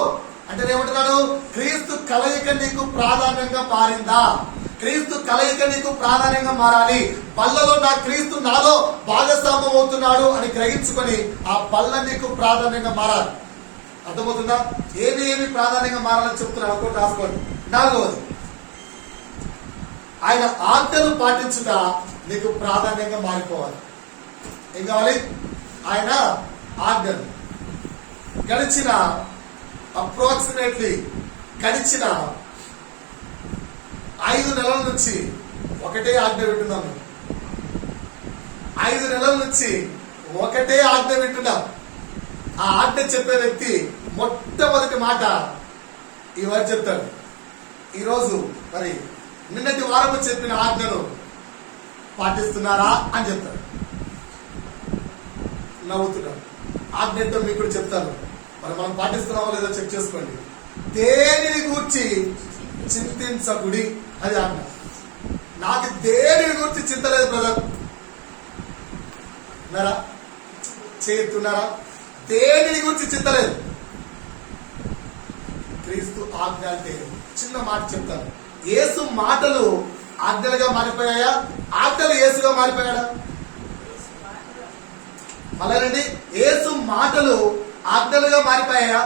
అంటే ఏమంటున్నాడు? క్రీస్తు కలయిక నీకు ప్రాధాన్యంగా మారిందా? క్రీస్తు కలయిక నీకు ప్రాధాన్యంగా మారాలి. బల్లలో నా క్రీస్తు నాలో భాగస్వామ్యం అవుతున్నాడు అని గ్రహించుకొని ఆ బల్ల నీకు ప్రాధాన్యంగా మారాలి. అర్థమవుతుందా? ఏమి ప్రాధాన్యంగా మారాలని చెప్తున్నాడు, ఒకటి రాసుకోండి. 4వది, ఆయన ఆజ్ఞలు పాటించుట నీకు ప్రాధాన్యంగా మారిపోవాలి. ఏం కావాలి? ఆయన ఆజ్ఞలు. గడిచిన అప్రాక్సిమేట్లీ 5 నెలల నుంచి ఒకటే ఆజ్ఞ వింటున్నాం. 5 నెలల నుంచి ఒకటే ఆజ్ఞ వింటున్నాం. ఆ ఆజ్ఞ చెప్పే వ్యక్తి మొట్టమొదటి మాట ఈ వారు చెప్తాడు. ఈరోజు మరి నిన్నటి వారము చెప్పిన ఆజ్ఞను పాటిస్తున్నారా అని చెప్తాడు. నవ్వుతున్నాడు. ఆజ్ఞ ఏంటో మీకు కూడా చెప్తాను. మరి మనం పాటిస్తున్నామో లేదో చెక్ చేసుకోండి. దేనిని గూర్చి చింతించకుడి, అది ఆజ్ఞ. నాకు దేనిని గురించి చింత లేదు బ్రదర్, ఉన్నారా? చేస్తున్నారా? దేనిని గురించి చింత లేదు. క్రీస్తు ఆజ్ఞ అంటే చిన్న మాట చెప్తాను. యేసు మాటలు ఆజ్ఞలుగా మారిపోయాయా? ఆజ్ఞలు యేసుగా మారిపోయాడా? మళ్ళీ యేసు మాటలు ఆజ్ఞలుగా మారిపోయాయా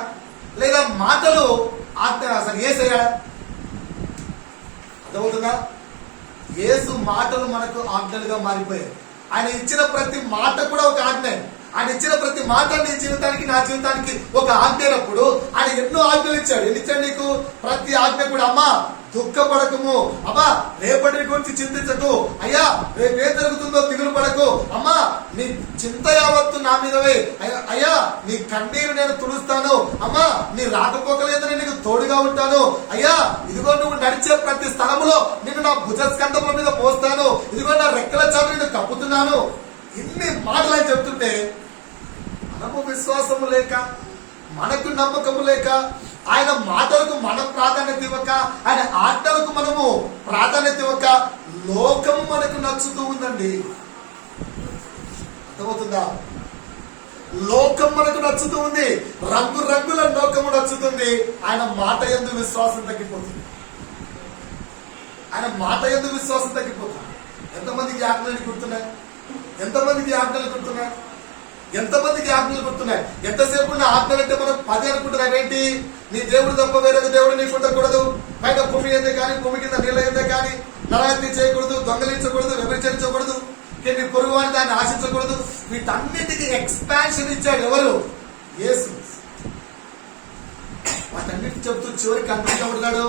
లేదా మాటలు ఆజ్ఞ అసలు యేసయ్యాడా? అర్థమవుతుందా? యేసు మాటలు మనకు ఆజ్ఞలుగా మారిపోయాయి. ఆయన ఇచ్చిన ప్రతి మాట కూడా ఒక ఆజ్ఞ. ఆయన ఇచ్చిన ప్రతి మాట నీ జీవితానికి నా జీవితానికి ఒక ఆజ్ఞ అయినప్పుడు ఆయన ఎన్నో ఆజ్ఞలు ఇచ్చాడు. ఎన్ని ఇచ్చాడు నీకు? ప్రతి ఆజ్ఞ కూడా అమ్మా దుఃఖపడకము, అమ్మా రేపటి గురించి చింతించకు, అయ్యా రేపు ఏం జరుగుతుందో దిగులు పడకు, అమ్మా నీ చింత యావత్తు నా మీదవే, అయ్యా నీ కన్నీరు నేను తుడుస్తాను, అమ్మా నీ రాకపోకలేదని నీకు తోడుగా ఉంటాను, అయ్యా ఇదిగో నువ్వు నడిచే ప్రతి స్థలములో నిన్ను నా భుజస్కంధముల మీద పోస్తాను, ఇదిగో నా రెక్కల చాటు నిన్ను కప్పుతున్నాను. ఇన్ని మాటలు అని చెప్తుంటే మనకు విశ్వాసము లేక, మనకు నమ్మకము లేక, ఆయన మాటలకు మనం ప్రాధాన్యత ఇవ్వక, ఆయన ఆటలకు మనము ప్రాధాన్యత ఇవ్వక లోకం మనకు నచ్చుతూ ఉందండి. అర్థమవుతుందా? లోకం మనకు నచ్చుతూ ఉంది, రంగుల లోకము నచ్చుతుంది. ఆయన మాట యందు విశ్వాసం తగ్గిపోతుంది. ఆయన మాట యందు విశ్వాసం తగ్గిపోతుంది. ఎంతమందికి ఆజ్ఞలు గుర్తున్నాయి? ఎంతమందికి ఆజ్ఞలు గుర్తున్నాయి? ఎంతమందికి ఆజ్ఞలు గుర్తున్నాయి? ఎంతసేపు ఉన్న ఆజ్ఞలు అంటే మనం 10 అనుకుంటున్నాం. ఏంటి? నీ దేవుడు తప్ప వేరేది దేవుడు నీకు ఉండకూడదు, పైగా భూమి ఏందే కానీ భూమి కింద నీళ్ళ ఏందే కానీ నరహత్య చేయకూడదు, దొంగలించకూడదు, వ్యభిచరించకూడదు, నీ పొరుగు అని దాన్ని ఆశించకూడదు. వీటన్నిటికీ ఎక్స్పాన్షన్ ఇచ్చాడు ఎవరు? యేసు. వాటన్నిటి చెప్తూ చివరికి అంటున్నాడు,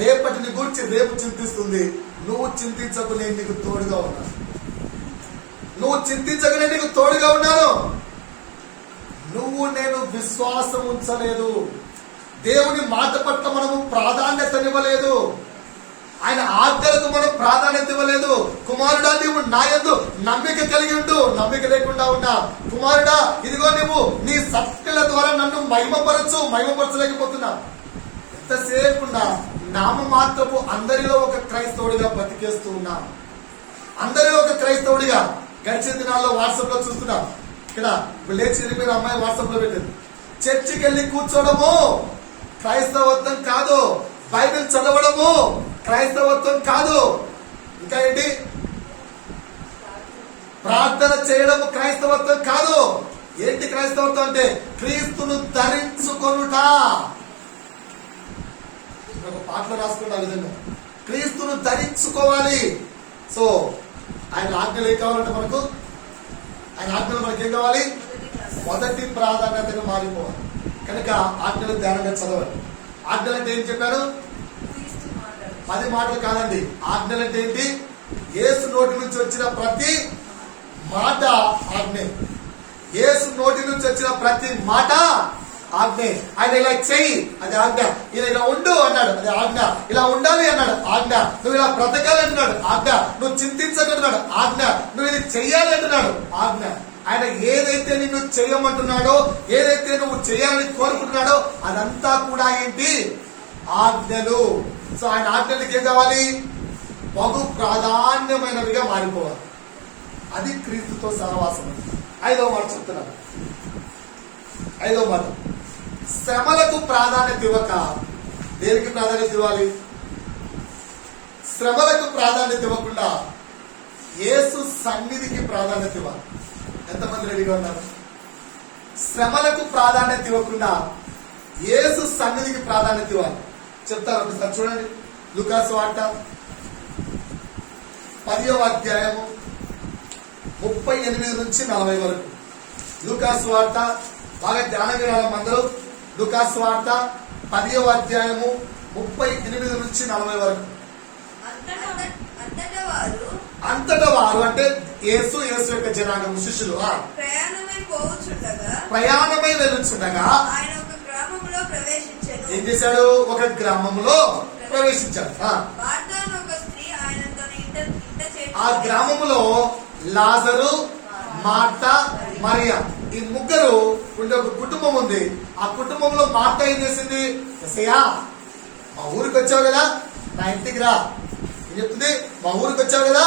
రేపటిని గురించి రేపు చింతిస్తుంది, నువ్వు చింతించకు, నేను నీకు తోడుగా ఉన్నాను. నువ్వు చింతించక నేను నీకు తోడుగా ఉన్నాను. నువ్వు నేను విశ్వాసం ఉంచలేదు, దేవుని మాట పట్ల మనము ప్రాధాన్యతనివ్వలేదు, ఆయన ఆజ్ఞలకు మనం ప్రాధాన్యత ఇవ్వలేదు. కుమారుడా నీవు నా యందు నమ్మిక కలిగి ఉండు, నమ్మిక లేకుండా ఉన్నా. కుమారుడా ఇదిగో నువ్వు నీ సత్క్రియల ద్వారా నన్ను మహిమపరచలేకపోతున్నా. ఎంతసేపు నామమాత్రపు అందరిలో ఒక క్రైస్తవుడిగా బతికేస్తూ ఉన్నా. అందరిలో ఒక క్రైస్తవుడిగా. గడిచిన దినాల్లో వాట్సాప్ లో చూస్తున్నాం. ఇక్కడ లేచి వెళ్ళిపోయిన అమ్మాయి వాట్సాప్ లో పెట్టింది, చర్చికి వెళ్ళి కూర్చోవడము క్రైస్తవత్వం కాదు, బైబిల్ చదవడము క్రైస్తవత్వం కాదు, ఇంకా ఏంటి ప్రార్థన చేయడము క్రైస్తవత్వం కాదు. ఏంటి క్రైస్తవత్వం అంటే? క్రీస్తును ధరించుకొనుట. ఒక పాటలో రాసుకున్న విధంగా క్రీస్తును ధరించుకోవాలి. సో ఆయన ఆజ్ఞలు ఏం కావాలంటే మనకు, ఆయన ఆజ్ఞలు మనకి ఏం కావాలి? మొదటి ప్రాధాన్యతగా మారిపోవాలి. కనుక ఆజ్ఞలు ధ్యానంగా చదవండి. ఆజ్ఞలు అంటే ఏం చెప్పాను? 10 మాటలు కాదండి. ఆజ్ఞలు అంటే ఏంటి? యేసు నోటి నుంచి వచ్చిన ప్రతి మాట ఆజ్ఞ. యేసు నోటి నుంచి వచ్చిన ప్రతి మాట ఆజ్ఞ. ఆయన ఇలా చెయ్యి, అది ఆజ్ఞ. ఇలా ఇలా ఉండు అన్నాడు, అది ఆజ్ఞ. ఇలా ఉండాలి అన్నాడు, ఆజ్ఞ. నువ్వు ఇలా బ్రతకాలి అంటున్నాడు, ఆజ్ఞ. నువ్వు చింతించగలుగుతున్నాడు, ఆజ్ఞ. నువ్వు ఇది చెయ్యాలి అంటున్నాడు, ఆజ్ఞ. ఆయన ఏదైతే నిన్ను చేయమంటున్నాడో, ఏదైతే నువ్వు చేయాలని కోరుకుంటున్నాడో అదంతా కూడా ఏంటి? ఆజ్ఞలు. సో ఆయన ఆజ్ఞలకి ఏం కావాలి? బహు ప్రాధాన్యమైనవిగా మారిపోవాలి. అది క్రీస్తుతో సహవాసం. 5వ మాట చెప్తున్నాను. 5వ మాట, శ్రమలకు ప్రాధాన్యత ఇవ్వక, దేనికి ప్రాధాన్యత ఇవ్వాలి? శ్రమలకు ప్రాధాన్యత ఇవ్వకుండా యేసు సన్నిధికి ప్రాధాన్యత ఇవ్వాలి. ఎంతమంది రెడీగా ఉన్నారు? శ్రమలకు ప్రాధాన్యత ఇవ్వకుండా యేసు సన్నిధికి ప్రాధాన్యత ఇవ్వాలి. చెప్తారు ఒకసారి చూడండి. లూకాసు వార్త 10వ అధ్యాయము 38 నుంచి 40 వరకు. లూకాసు వార్త బాగా ధ్యానం వినాలి అందరూ. లూకాసు వార్త 10వ అధ్యాయము 38 నుంచి 40 వరకు. అంతటా వారు అంటే యేసు యొక్క జనాంగం, శిష్యులు ప్రయాణమై వెళ్ళుచుండగా ఆయన ఒక గ్రామములో ప్రవేశించెను. ఏం చేశాడు? ఒక గ్రామంలో ప్రవేశించాడు. మార్తా అను ఒక స్త్రీ ఆయన తన ఇంట చేర్చుకొని, ఆ గ్రామంలో లాజరు, మార్తా, మరియా ఈ ముగ్గురు ఉండే ఒక కుటుంబం ఉంది. ఆ కుటుంబంలో మార్తా ఏం చేసింది? ఎసయ్యా, మా ఊరికి వచ్చావు కదా, నా ఇంటికి రా. ఏం చెప్తుంది? మా ఊరికి వచ్చావు కదా,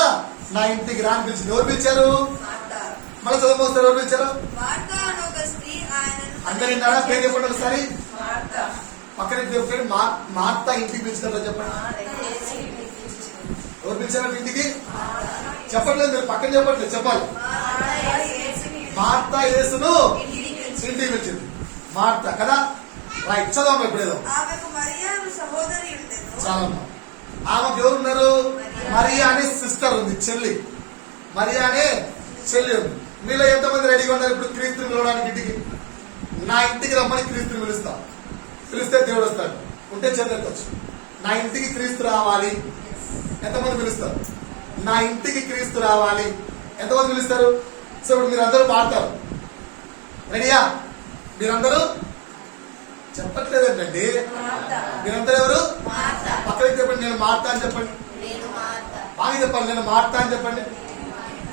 నా ఇంటికి రా అని పిలిచింది. ఎవరు పిలిచారు? మార్తా. మళ్ళీ చదువుకొస్తారు. ఎవరు పిలిచారు? మార్తా అను ఒక స్త్రీ ఆయనను తన అందరి ఇంట పేరు చెప్పండి ఒకసారి. మార్తా. పక్కన చెప్పండి. మార్తా ఇంటికి పిలిచారు చెప్పండి. ఎవరు పిలిచారు ఇంటికి? చెప్పట్లేదు, మీరు పక్కన చెప్పట్లేదు, చెప్పాలి. మార్తా యేసును ఇంటికి పిలిచింది. మార్తా కదా, రైట్. చదవమ్మా ఇప్పుడేదో. ఆమెకు మరియా అను సహోదరి ఉండెను. చాలమ్మా. ఆమెకు ఎవరు ఉన్నారు? మరియా అనే సిస్టర్ ఉంది, చెల్లి. మరియా అనే చెల్లి ఉంది. మీలో ఎంతమంది రెడీగా ఉన్నారు ఇప్పుడు క్రీస్తుని పిలవడానికి ఇంటికి? నా ఇంటికి రమ్మని క్రీస్తుని పిలుస్తా. పిలిస్తే దేవుడు వస్తాడు. ఉంటే చెల్లెత్తచ్చు. నా ఇంటికి క్రీస్తు రావాలి. ఎంతమంది పిలుస్తారు? నా ఇంటికి క్రీస్తు రావాలి. ఎంతమంది పిలుస్తారు? సో ఇప్పుడు మీరందరూ పాడతారు. రెడీయా? మీరందరూ చెప్పట్లేదండి. మీరందరూ ఎవరు? పక్కకి చెప్పండి. నేను మార్తా అని చెప్పండి. బాగా చెప్పాలి. నేను మార్తా అని చెప్పండి.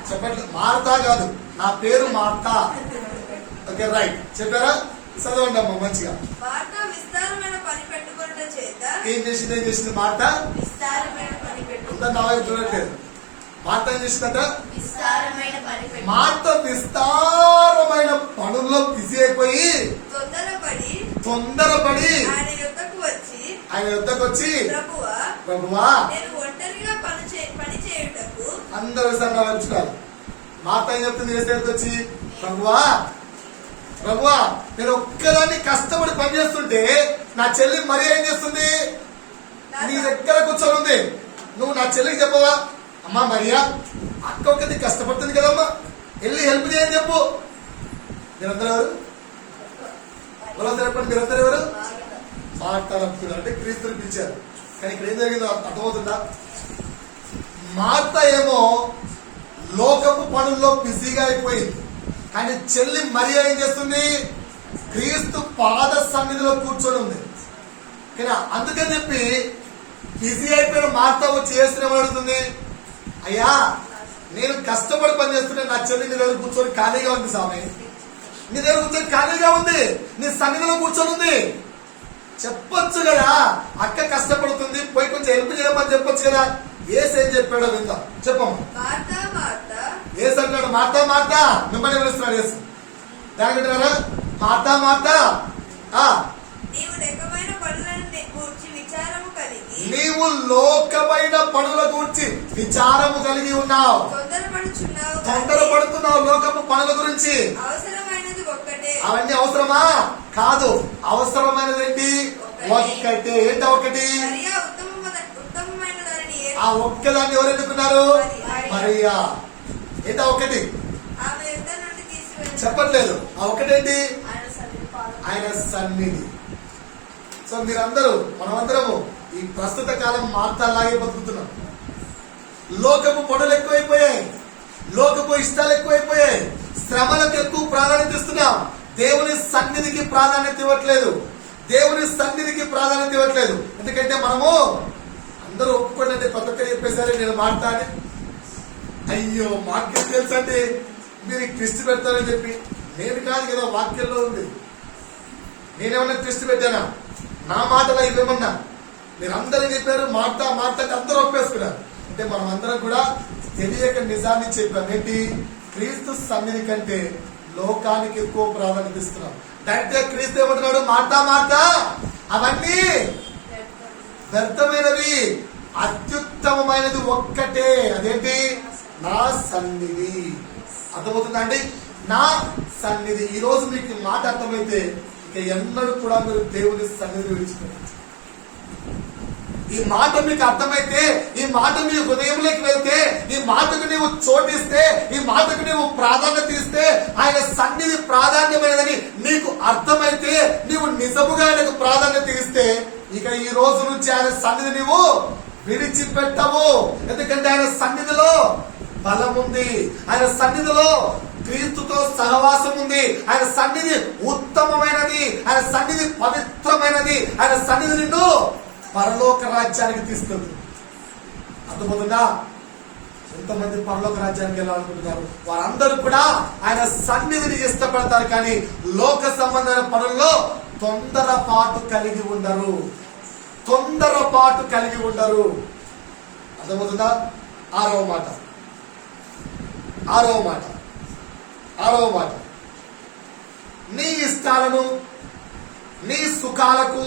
చెప్పండి. మార్తా కాదు, నా పేరు మార్తా. Okay, right. చెప్పారా? చదవండి అమ్మ మంచిగా. మార్తా విస్తారమైన పని పెట్టుకొనుట చేత ఏం చేసింది మార్తా? విస్తారమైన పని పెట్టు అంతా నా వైపు చూడట్లేదు. మార్తా ఏం చేసిందట? విస్తారమైన పని పెట్టు మార్తా విస్తారమైన పనుల్లో బిజీ అయిపోయి తొందరపడి ఆయన యొద్దకు వచ్చి ప్రభువా నేను ఒంటరిగా పని చేయుటకు అందరూ సంఘం వచ్చుకోవాలి. మార్తా ఏం చెప్తుంది? యేసుకి వచ్చి ప్రభువా నేను ఒక్కదాన్ని కష్టపడి పని చేస్తుంటే నా చెల్లి మరి ఏం చేస్తుంది? నీ దగ్గర కూర్చొని ఉంది. నువ్వు నా చెల్లికి చెప్పవా? అమ్మా మరియా, అక్క ఒక్కది కష్టపడుతుంది కదమ్మా, వెళ్ళి హెల్ప్ చేయని చెప్పు. మీరందరూ ఎవరు? చెప్పండి. మీరందరూ ఎవరు? మాట్లాడుతున్నారు అంటే క్రీస్తుని పిలిచారు. కానీ ఇక్కడ ఏం జరిగిందో అర్థమవుతుందా? మార్తా ఏమో లోకపు పనుల్లో బిజీగా అయిపోయింది. కానీ చెల్లి మరియా ఏం చేస్తుంది? క్రీస్తు పాద సన్నిధిలో కూర్చొని ఉంది. కానీ అందుకని చెప్పి బిజీ అయిపోయిన మార్తా వచ్చి చేస్తున్నది, అయ్యా నేను కష్టపడి పని చేస్తుంటే నా చెల్లి నీ దగ్గర కూర్చొని ఖాళీగా ఉంది. స్వామి, నీ దగ్గర కూర్చొని ఖాళీగా ఉంది, నీ సన్నిధిలో కూర్చొని ఉంది. చెప్పొచ్చు కదా, అక్క కష్టపడుతుంది, పోయి కొంచెం హెల్ప్ చేయమని చెప్పొచ్చు కదా. ఏసు ఏం చెప్పాడో విందా. చెప్పమ్మా. ఏసు అంటాడు మార్తా మిమ్మల్ని పిలుస్తున్నాడు. ఏసు దాని వింటున్నారా? మార్తా నీవు లోకమైన పనుల గురించి విచారము కలిగి ఉన్నావు. తొందరపడుతున్నావు లోకపు పనుల గురించి. అవన్నీ అవసరమా? కాదు. అవసరమైనది ఏంటి? ఒక్కటే. ఏంటో ఒకటి. ఆ ఒక్కదాన్ని ఎవరు ఎన్నుకున్నారు? మరియా. ఏంటి ఆ ఒక్కటి? ఆమె యుద్ధ నుండి తీసుకువెళ్ళి చెప్పట్లేదు. ఆ ఒక్కటేంటి? ఆయన సన్నిధి పాదం. ఆయన సన్నిధి. సో మీరందరూ మనమందరము ఈ ప్రస్తుత కాలం మార్తాలాగే బతుకుతున్నాం. లోకపు పనులు ఎక్కువైపోయాయి, లోకపు ఇష్టాలు ఎక్కువైపోయాయి, శ్రమలకు ఎక్కువ ప్రాధాన్యత ఇస్తున్నాం. దేవుని సన్నిధికి ప్రాధాన్యత ఇవ్వట్లేదు. దేవుని సన్నిధికి ప్రాధాన్యత ఇవ్వట్లేదు. ఎందుకంటే మనము అందరూ ఒప్పుకోండి, ప్రతి ఒక్కరు చెప్పేసరి నేను మాట్లాడి అయ్యో మాకేం తెలుసండి మీరు ట్విస్ట్ పెడతారని చెప్పి. నేను కాదు కదా, వాక్యంలో ఉంది. నేనేమన్నా ట్విస్ట్ పెట్టానా? నా మాటలు ఇవేమన్నా మీరు అందరూ చెప్పారు మాట్లాడి అందరూ ఒప్పేసుకున్నారు. అంటే మనం అందరం కూడా తెలియక నిజాన్ని చెప్పాం. ఏంటి? క్రీస్తు సన్నిధి కంటే లోకానికి ఎక్కువ ప్రాధాన్యత ఇస్తున్నాం. డైరెక్ట్ గా క్రీస్తు ఏమంటున్నాడు? మాట అవన్నీ వ్యర్థమైనవి, అత్యుత్తమమైనది ఒక్కటే. అదేంటి? నా సన్నిధి. అర్థమవుతుందా అండి? నా సన్నిధి. ఈ రోజు మీకు మాట అర్థమైతే ఇక ఎన్నడూ కూడా మీరు దేవుని సన్నిధి విడిచిపోయారు. ఈ మాట మీకు అర్థమైతే, ఈ మాట మీ హృదయంలోకి వెళ్తే, ఈ మాటకు నీవు చోటిస్తే, ఈ మాటకు నీవు ప్రాధాన్యత ఇస్తే, ఆయన సన్నిధి ప్రాధాన్యమైనదని నీకు అర్థమైతే, నీవు నిజముగా ఆయనకు ప్రాధాన్యత ఇస్తే, ఇక ఈ రోజు నుంచి ఆయన సన్నిధి నీవు విడిచిపెట్టవు. ఎందుకంటే ఆయన సన్నిధిలో బలం ఉంది, ఆయన సన్నిధిలో క్రీస్తుతో సహవాసం ఉంది, ఆయన సన్నిధి ఉత్తమమైనది, ఆయన సన్నిధి పవిత్రమైనది, ఆయన సన్నిధి నిన్ను పరలోక రాజ్యానికి తీసుకెళ్తుంది. అర్థమవుతుందా? ఎంతమంది పరలోక రాజ్యానికి వెళ్ళాలనుకుంటున్నారు? వారందరూ కూడా ఆయన సన్నిధిని ఇష్టపడతారు, కానీ లోక సంబంధమైన పనుల్లో తొందరపాటు కలిగి ఉండరు. అర్థమవుతుందా? ఆరవ మాట నీ ఇష్టాలను, నీ సుఖాలకు,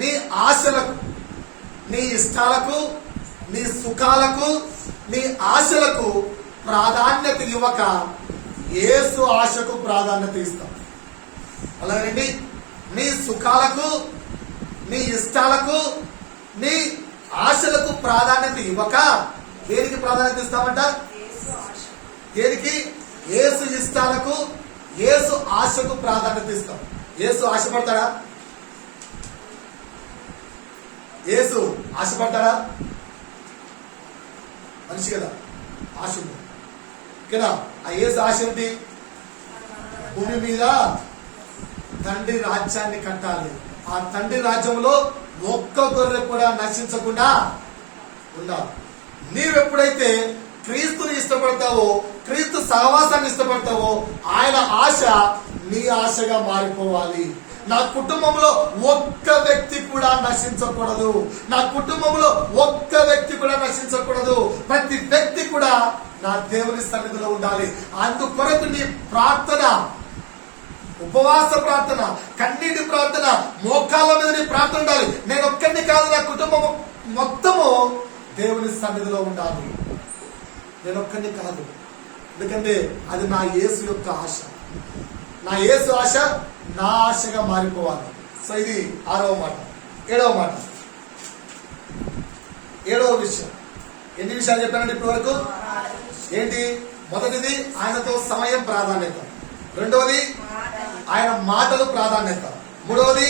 నీ ఆశలకు, నీ ఇష్టాలకు, నీ సుఖాలకు, నీ ఆశలకు ప్రాధాన్యత ఇవ్వక యేసు ఆశకు ప్రాధాన్యత ఇస్తాం. అలాగండి, నీ సుఖాలకు, నీ ఇష్టాలకు, నీ ఆశలకు ప్రాధాన్యత ఇవ్వక దేనికి ప్రాధాన్యత ఇస్తామంట? దేనికి? యేసు ఇష్టాలకు, యేసు ఆశకు ప్రాధాన్యత ఇస్తాం. యేసు ఆశపడతాడా? యేసు ఆశపడ్డాడా? మనిషి కదా, ఆశ ఉంది కదా. ఆ యేసు ఆశ ఏంటి? భూమి మీద తండ్రి రాజ్యాన్ని కట్టాలి. ఆ తండ్రి రాజ్యంలో ఒక్క గొర్రె కూడా నశించకుండా ఉండాలి. నీవెప్పుడైతే క్రీస్తుని ఇష్టపడతావో, క్రీస్తు సహవాసాన్ని ఇష్టపడతావో, ఆయన ఆశ నీ ఆశగా మారిపోవాలి. నా కుటుంబంలో ఒక్క వ్యక్తి కూడా నశించకూడదు. నా కుటుంబంలో ఒక్క వ్యక్తి కూడా నశించకూడదు. ప్రతి వ్యక్తి కూడా నా దేవుని సన్నిధిలో ఉండాలి. అందుకొరకు నీ ప్రార్థన, ఉపవాస ప్రార్థన, కన్నీటి ప్రార్థన, మోకాళ్ళ మీద నీ ప్రార్థన ఉండాలి. నేను ఒక్కడిని కాదు, నా కుటుంబం మొత్తము దేవుని సన్నిధిలో ఉండాలి. నేను ఒక్కడిని కాదు, ఎందుకంటే అది నా యేసు యొక్క ఆశ. నా యేసు ఆశ నా ఆశగా మారిపోవాలి. సో ఇది ఆరవ మాట. ఏడవ విషయం. ఎన్ని విషయాలు చెప్పానండి ఇప్పటి వరకు? ఏంటి? మొదటిది ఆయనతో సమయం ప్రాధాన్యత, రెండవది ఆయన మాటలు ప్రాధాన్యత, మూడవది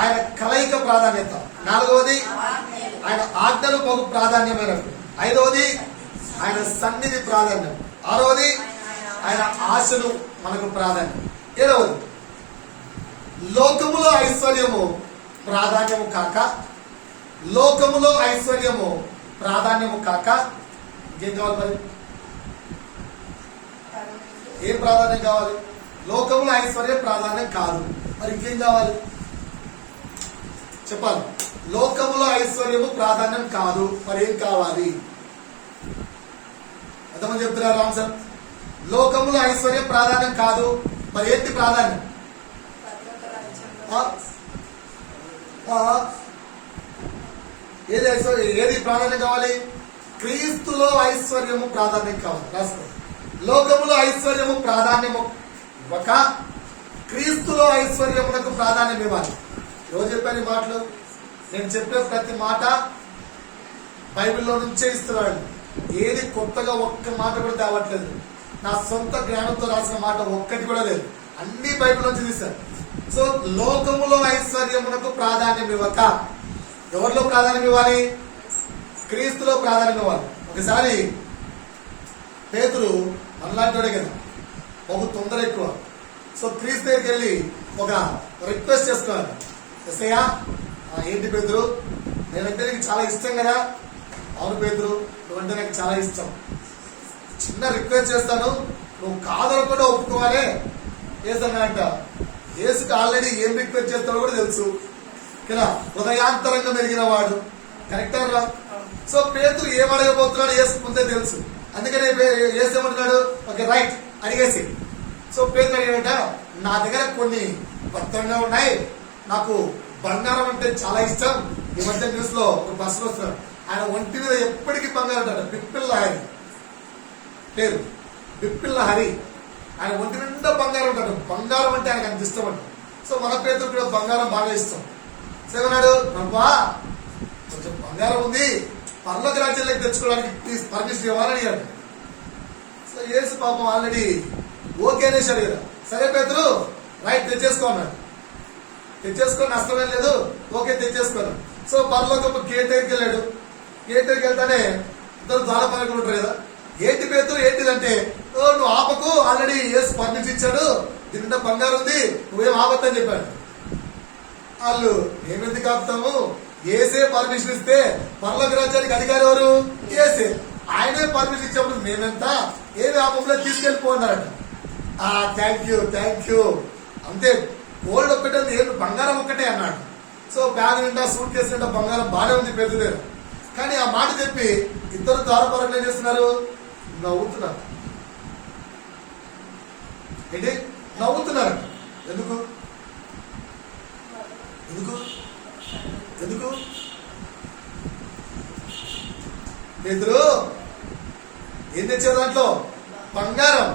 ఆయన కలయిక ప్రాధాన్యత, నాలుగవది ఆయన ఆజ్ఞలు బహు ప్రాధాన్యమైనవి, ఐదవది ఆయన సన్నిధి ప్రాధాన్యం, ఆరవది ఆయన ఆశలు మనకు ప్రాధాన్యం, ఏడవది లోకములో ఐశ్వర్యము ప్రాధాన్యము కాక, లోకములో ఐశ్వర్యము ప్రాధాన్యము కాక ఇంకేం కావాలి? మరి ఏం ప్రాధాన్యం కావాలి? లోకములో ఐశ్వర్యం ప్రాధాన్యం కాదు, మరి ఇంకేం కావాలి చెప్పాలి? లోకములో ఐశ్వర్యము ప్రాధాన్యం కాదు, మరి ఏం కావాలి? ఎంతమంది చెప్తున్నారు ఆన్సర్? లోకములో ఐశ్వర్యం ప్రాధాన్యం కాదు, మరి ఏంటి ప్రాధాన్యం? ఏది ఐశ్వర్యం, ఏది ప్రాధాన్యం కావాలి? క్రీస్తులో ఐశ్వర్యము ప్రాధాన్యం కావాలి. రాసుకో. లోకములో ఐశ్వర్యము ప్రాధాన్యము ఇవ్వక క్రీస్తులో ఐశ్వర్యమునకు ప్రాధాన్యం ఇవ్వాలి. ఎవరు చెప్పారు ఈ మాటలు? నేను చెప్పే ప్రతి మాట బైబిల్లో నుంచే ఇస్తున్నాడు. ఏది కొత్తగా ఒక్క మాట కూడా తేవట్లేదు. నా సొంత జ్ఞానంతో రాసిన మాట ఒక్కటి కూడా లేదు, అన్ని బైబిల్ నుంచి తీశారు. సో లోకములో ఐశ్వర్యమునకు ప్రాధాన్యం ఇవ్వక, ఎవరిలో ప్రాధాన్యం ఇవ్వాలి? క్రీస్తులో ప్రాధాన్యం ఇవ్వాలి. ఒకసారి పేతురు మనలాంటి కదా, ఒక తొందర ఎక్కువ. సో క్రీస్తు దగ్గరికి వెళ్ళి ఒక రిక్వెస్ట్ చేసుకున్నాను. ఎస్ఐయా, ఏంటి పేతురు, నేనంటే నీకు చాలా ఇష్టం కదా. అవును పేతురు, నువ్వంటే నాకు చాలా ఇష్టం. చిన్న రిక్వెస్ట్ చేస్తాను, నువ్వు కాదనకుండా ఒప్పుకోవాలి. ఏసన్నాడంట. యేసుకి ఆల్రెడీ ఏం రిక్వెస్ట్ చేస్తాడో కూడా తెలుసు కదా, హృదయాంతరంగా మెరిగిన వాడు. కరెక్టా రా? సో పేతురు ఏం అడగబోతున్నాడు యేసుకు ముందే తెలుసు. అందుకనే యేసు ఏమంటున్నాడు, ఓకే రైట్ అడిగేసి. సో పేతురు అడిగాడట, నా దగ్గర కొన్ని భద్రంగా ఉన్నాయి, నాకు బంగారం అంటే చాలా ఇష్టం. ఈ మధ్య న్యూస్ లో ఒక బస్సులో వస్తున్నాడు, ఆయన ఒంటి మీద ఎప్పటికీ బంగారం ఉంటాడు. బిప్పిల్ల హరి పేరు, బిప్పిల్ల హరి. ఆయన ఒంటి నిండా బంగారం ఉంటాడు. బంగారం అంటే ఆయనకు అంత ఇష్టం అంట. సో మన పేతురు కూడా బంగారం బాగా ఇష్టం. సో ఏమన్నాడు, ప్రభా కొంచెం బంగారం ఉంది, పర్లోక రాజ్యాలకు తెచ్చుకోవడానికి పర్మిషన్ ఇవ్వాలని అడిగాడు. సో యేసు పాపం ఆల్రెడీ ఓకే అనేసాడు కదా. సరే పేతురు రైట్ తెచ్చేసుకో అన్నాడు. తెచ్చేసుకొని నష్టమేం లేదు, ఓకే తెచ్చేసుకున్నాడు. సో పరలోకపు గేట్ దగ్గరికి వెళ్ళాడు. గేట్ దగ్గరికి వెళ్తానే ఇద్దరు ద్వారపాలకులు ఉంటారు కదా. ఏంటి పేతురు ఏంటిదంటే, నువ్వు ఆపకు, ఆల్రెడీ యేసు పర్మిషన్ ఇచ్చాడు, దీనిండా బంగారం ఉంది, నువ్వేం ఆపత్తని చెప్పాడు. వాళ్ళు మేమెందుకు ఆపుతాము, ఏసే పర్మిషన్ ఇస్తే పరలోక రాజ్యానికి అధికారి ఎవరు? ఏసే. ఆయనే పర్మిషన్ ఇచ్చినప్పుడు మేమెంత ఏమి ఆపంలో తీసుకెళ్ళిపోన్నారట. థ్యాంక్ యూ అంతే. గోల్డ్ ఒక్కటే ఏం బంగారం ఒక్కటే అన్నాడు. సో బ్యాగ్ నిండా సూట్ కేసు నిండా బంగారం బాగానే ఉంది పేతురు దగ్గర. కానీ ఆ మాట చెప్పి ఇద్దరు ద్వారపాలకులు ఏం చేస్తున్నారు, నవ్వుతున్నారు. ఏంటి నవ్వుతున్నారు? ఎందుకు ఎందుకు ఎందుకు పేతురు ఏం తెచ్చారు దాంట్లో? బంగారం.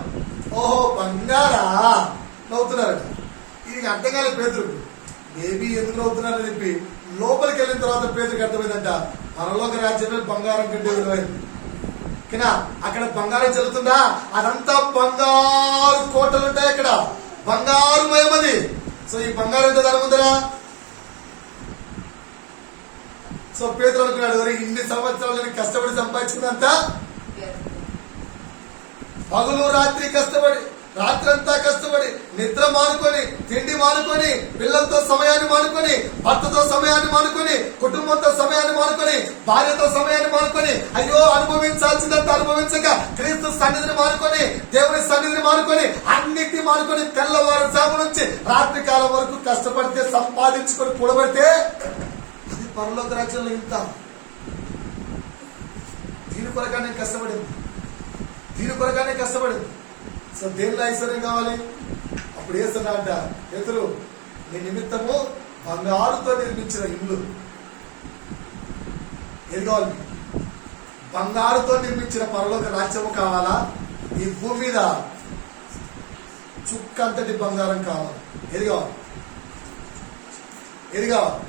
ఓహో బంగారా, నవ్వుతున్నారట. ఇది అర్థం కాలేదు పేతురు. మేబీ ఎందుకు నవ్వుతున్నారని చెప్పి లోపలికి వెళ్ళిన తర్వాత పేతురికి అర్థమైందంట, పరలోక రాజ్యమే బంగారం కంటే విలువైంది. కినా అక్కడ బంగారం చెల్లుతుందా? అదంతా బంగారు కోటలు ఉంటాయి అక్కడ, బంగారు మయమది. సో ఈ బంగారం ఎంత ధర ఉందరా? సో పేతురు అనుకున్నాడు, ఇన్ని సంవత్సరాలు కష్టపడి సంపాదించుకున్నంత, పగులు రాత్రి కష్టపడి, రాత్రంతా కష్టపడి, నిద్ర మానుకొని, తిండి మానుకొని, పిల్లలతో సమయాన్ని మానుకొని, భర్తతో సమయాన్ని మానుకొని, కుటుంబంతో సమయాన్ని మానుకొని, భార్యతో సమయాన్ని మానుకొని, అయ్యో అనుభవించాల్సిందంత అనుభవించక క్రీస్తు సన్నిధిని మానుకొని, దేవుని సన్నిధిని మానుకొని, అన్నిటిని మానుకొని తెల్లవారుజాము నుంచి రాత్రి కాలం వరకు కష్టపడితే, సంపాదించుకొని కూడబడితే అది పరలోక రాజ్యంలో ఇంత. దీని కొరగానే కష్టపడింది, దీని కొరగానే కష్టపడింది. సో దేనిలో ఐశ్వర్యం కావాలి? అప్పుడు వేస్తున్నా అంట, పేతురు నీ నిమిత్తము బంగారుతో నిర్మించిన ఇల్లు ఏది కావాలి? బంగారుతో నిర్మించిన పరలోక రాజ్యము కావాలా? ఈ భూమి మీద చుక్కంతటి బంగారం కావాలి. ఏది కావాలి? ఏది కావాలి?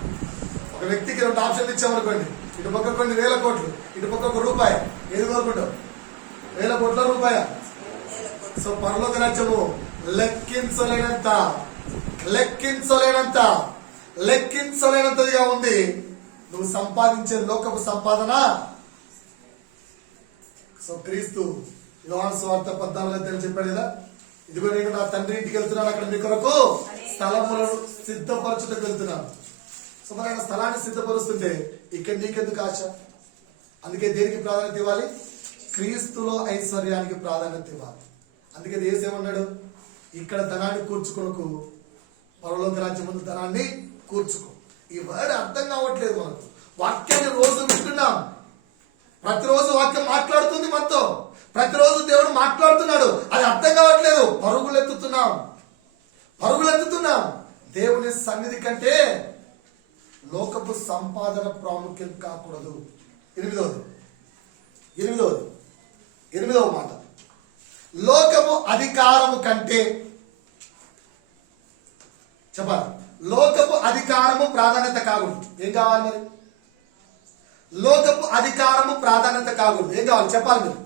ఒక వ్యక్తికి 2 ఆప్షన్లు ఇచ్చామనుకోండి, ఇటు పక్క కొన్ని వేల కోట్లు, ఇటు పక్క ₹1. ఏది కోరుకుంటావు? 1000 కోట్ల రూపాయ? సో పరలోక రాజ్యము లెక్కించలేనంత లెక్కించలేనంతదిగా ఉంది. నువ్వు సంపాదించే లోకపు సంపాదన. సో క్రీస్తు యోహాను సువార్త 14 చెప్పాడు కదా, ఇదిగో నేను నా తండ్రి ఇంటికి వెళ్తున్నాను, అక్కడ మీ కొరకు స్థలములను సిద్ధపరచుటకు వెళ్తున్నాను. సో మరి ఆయన స్థలాన్ని సిద్ధపరుస్తుంటే ఇక్కడ నీకెందుకు ఆశ? అందుకే దేనికి ప్రాధాన్యత ఇవ్వాలి? క్రీస్తులో ఐశ్వర్యానికి ప్రాధాన్యత ఇవ్వాలి. అందుకే ఏమన్నాడు, ఇక్కడ ధనాన్ని కూర్చుకొనకు, పరలోక రాజ్యం ముందు ధనాన్ని కూర్చుకో. ఈ వర్డ్ అర్థం కావట్లేదు మనకు. వాక్యాన్ని రోజు వింటున్నాం, ప్రతిరోజు వాక్యం మాట్లాడుతుంది మనతో, ప్రతిరోజు దేవుడు మాట్లాడుతున్నాడు, అది అర్థం కావట్లేదు. పరుగులెత్తుతున్నాం. దేవుని సన్నిధి కంటే లోకపు సంపాదన ప్రాముఖ్యం కాకూడదు. 8వ మాట, లోకము అధికారము కంటే, చెప్పాలి, లోకపు అధికారము ప్రాధాన్యత కాకూడదు. ఏం కావాలి మరి? లోకపు అధికారము ప్రాధాన్యత కాకూడదు. ఏం కావాలి చెప్పాలి మీరు?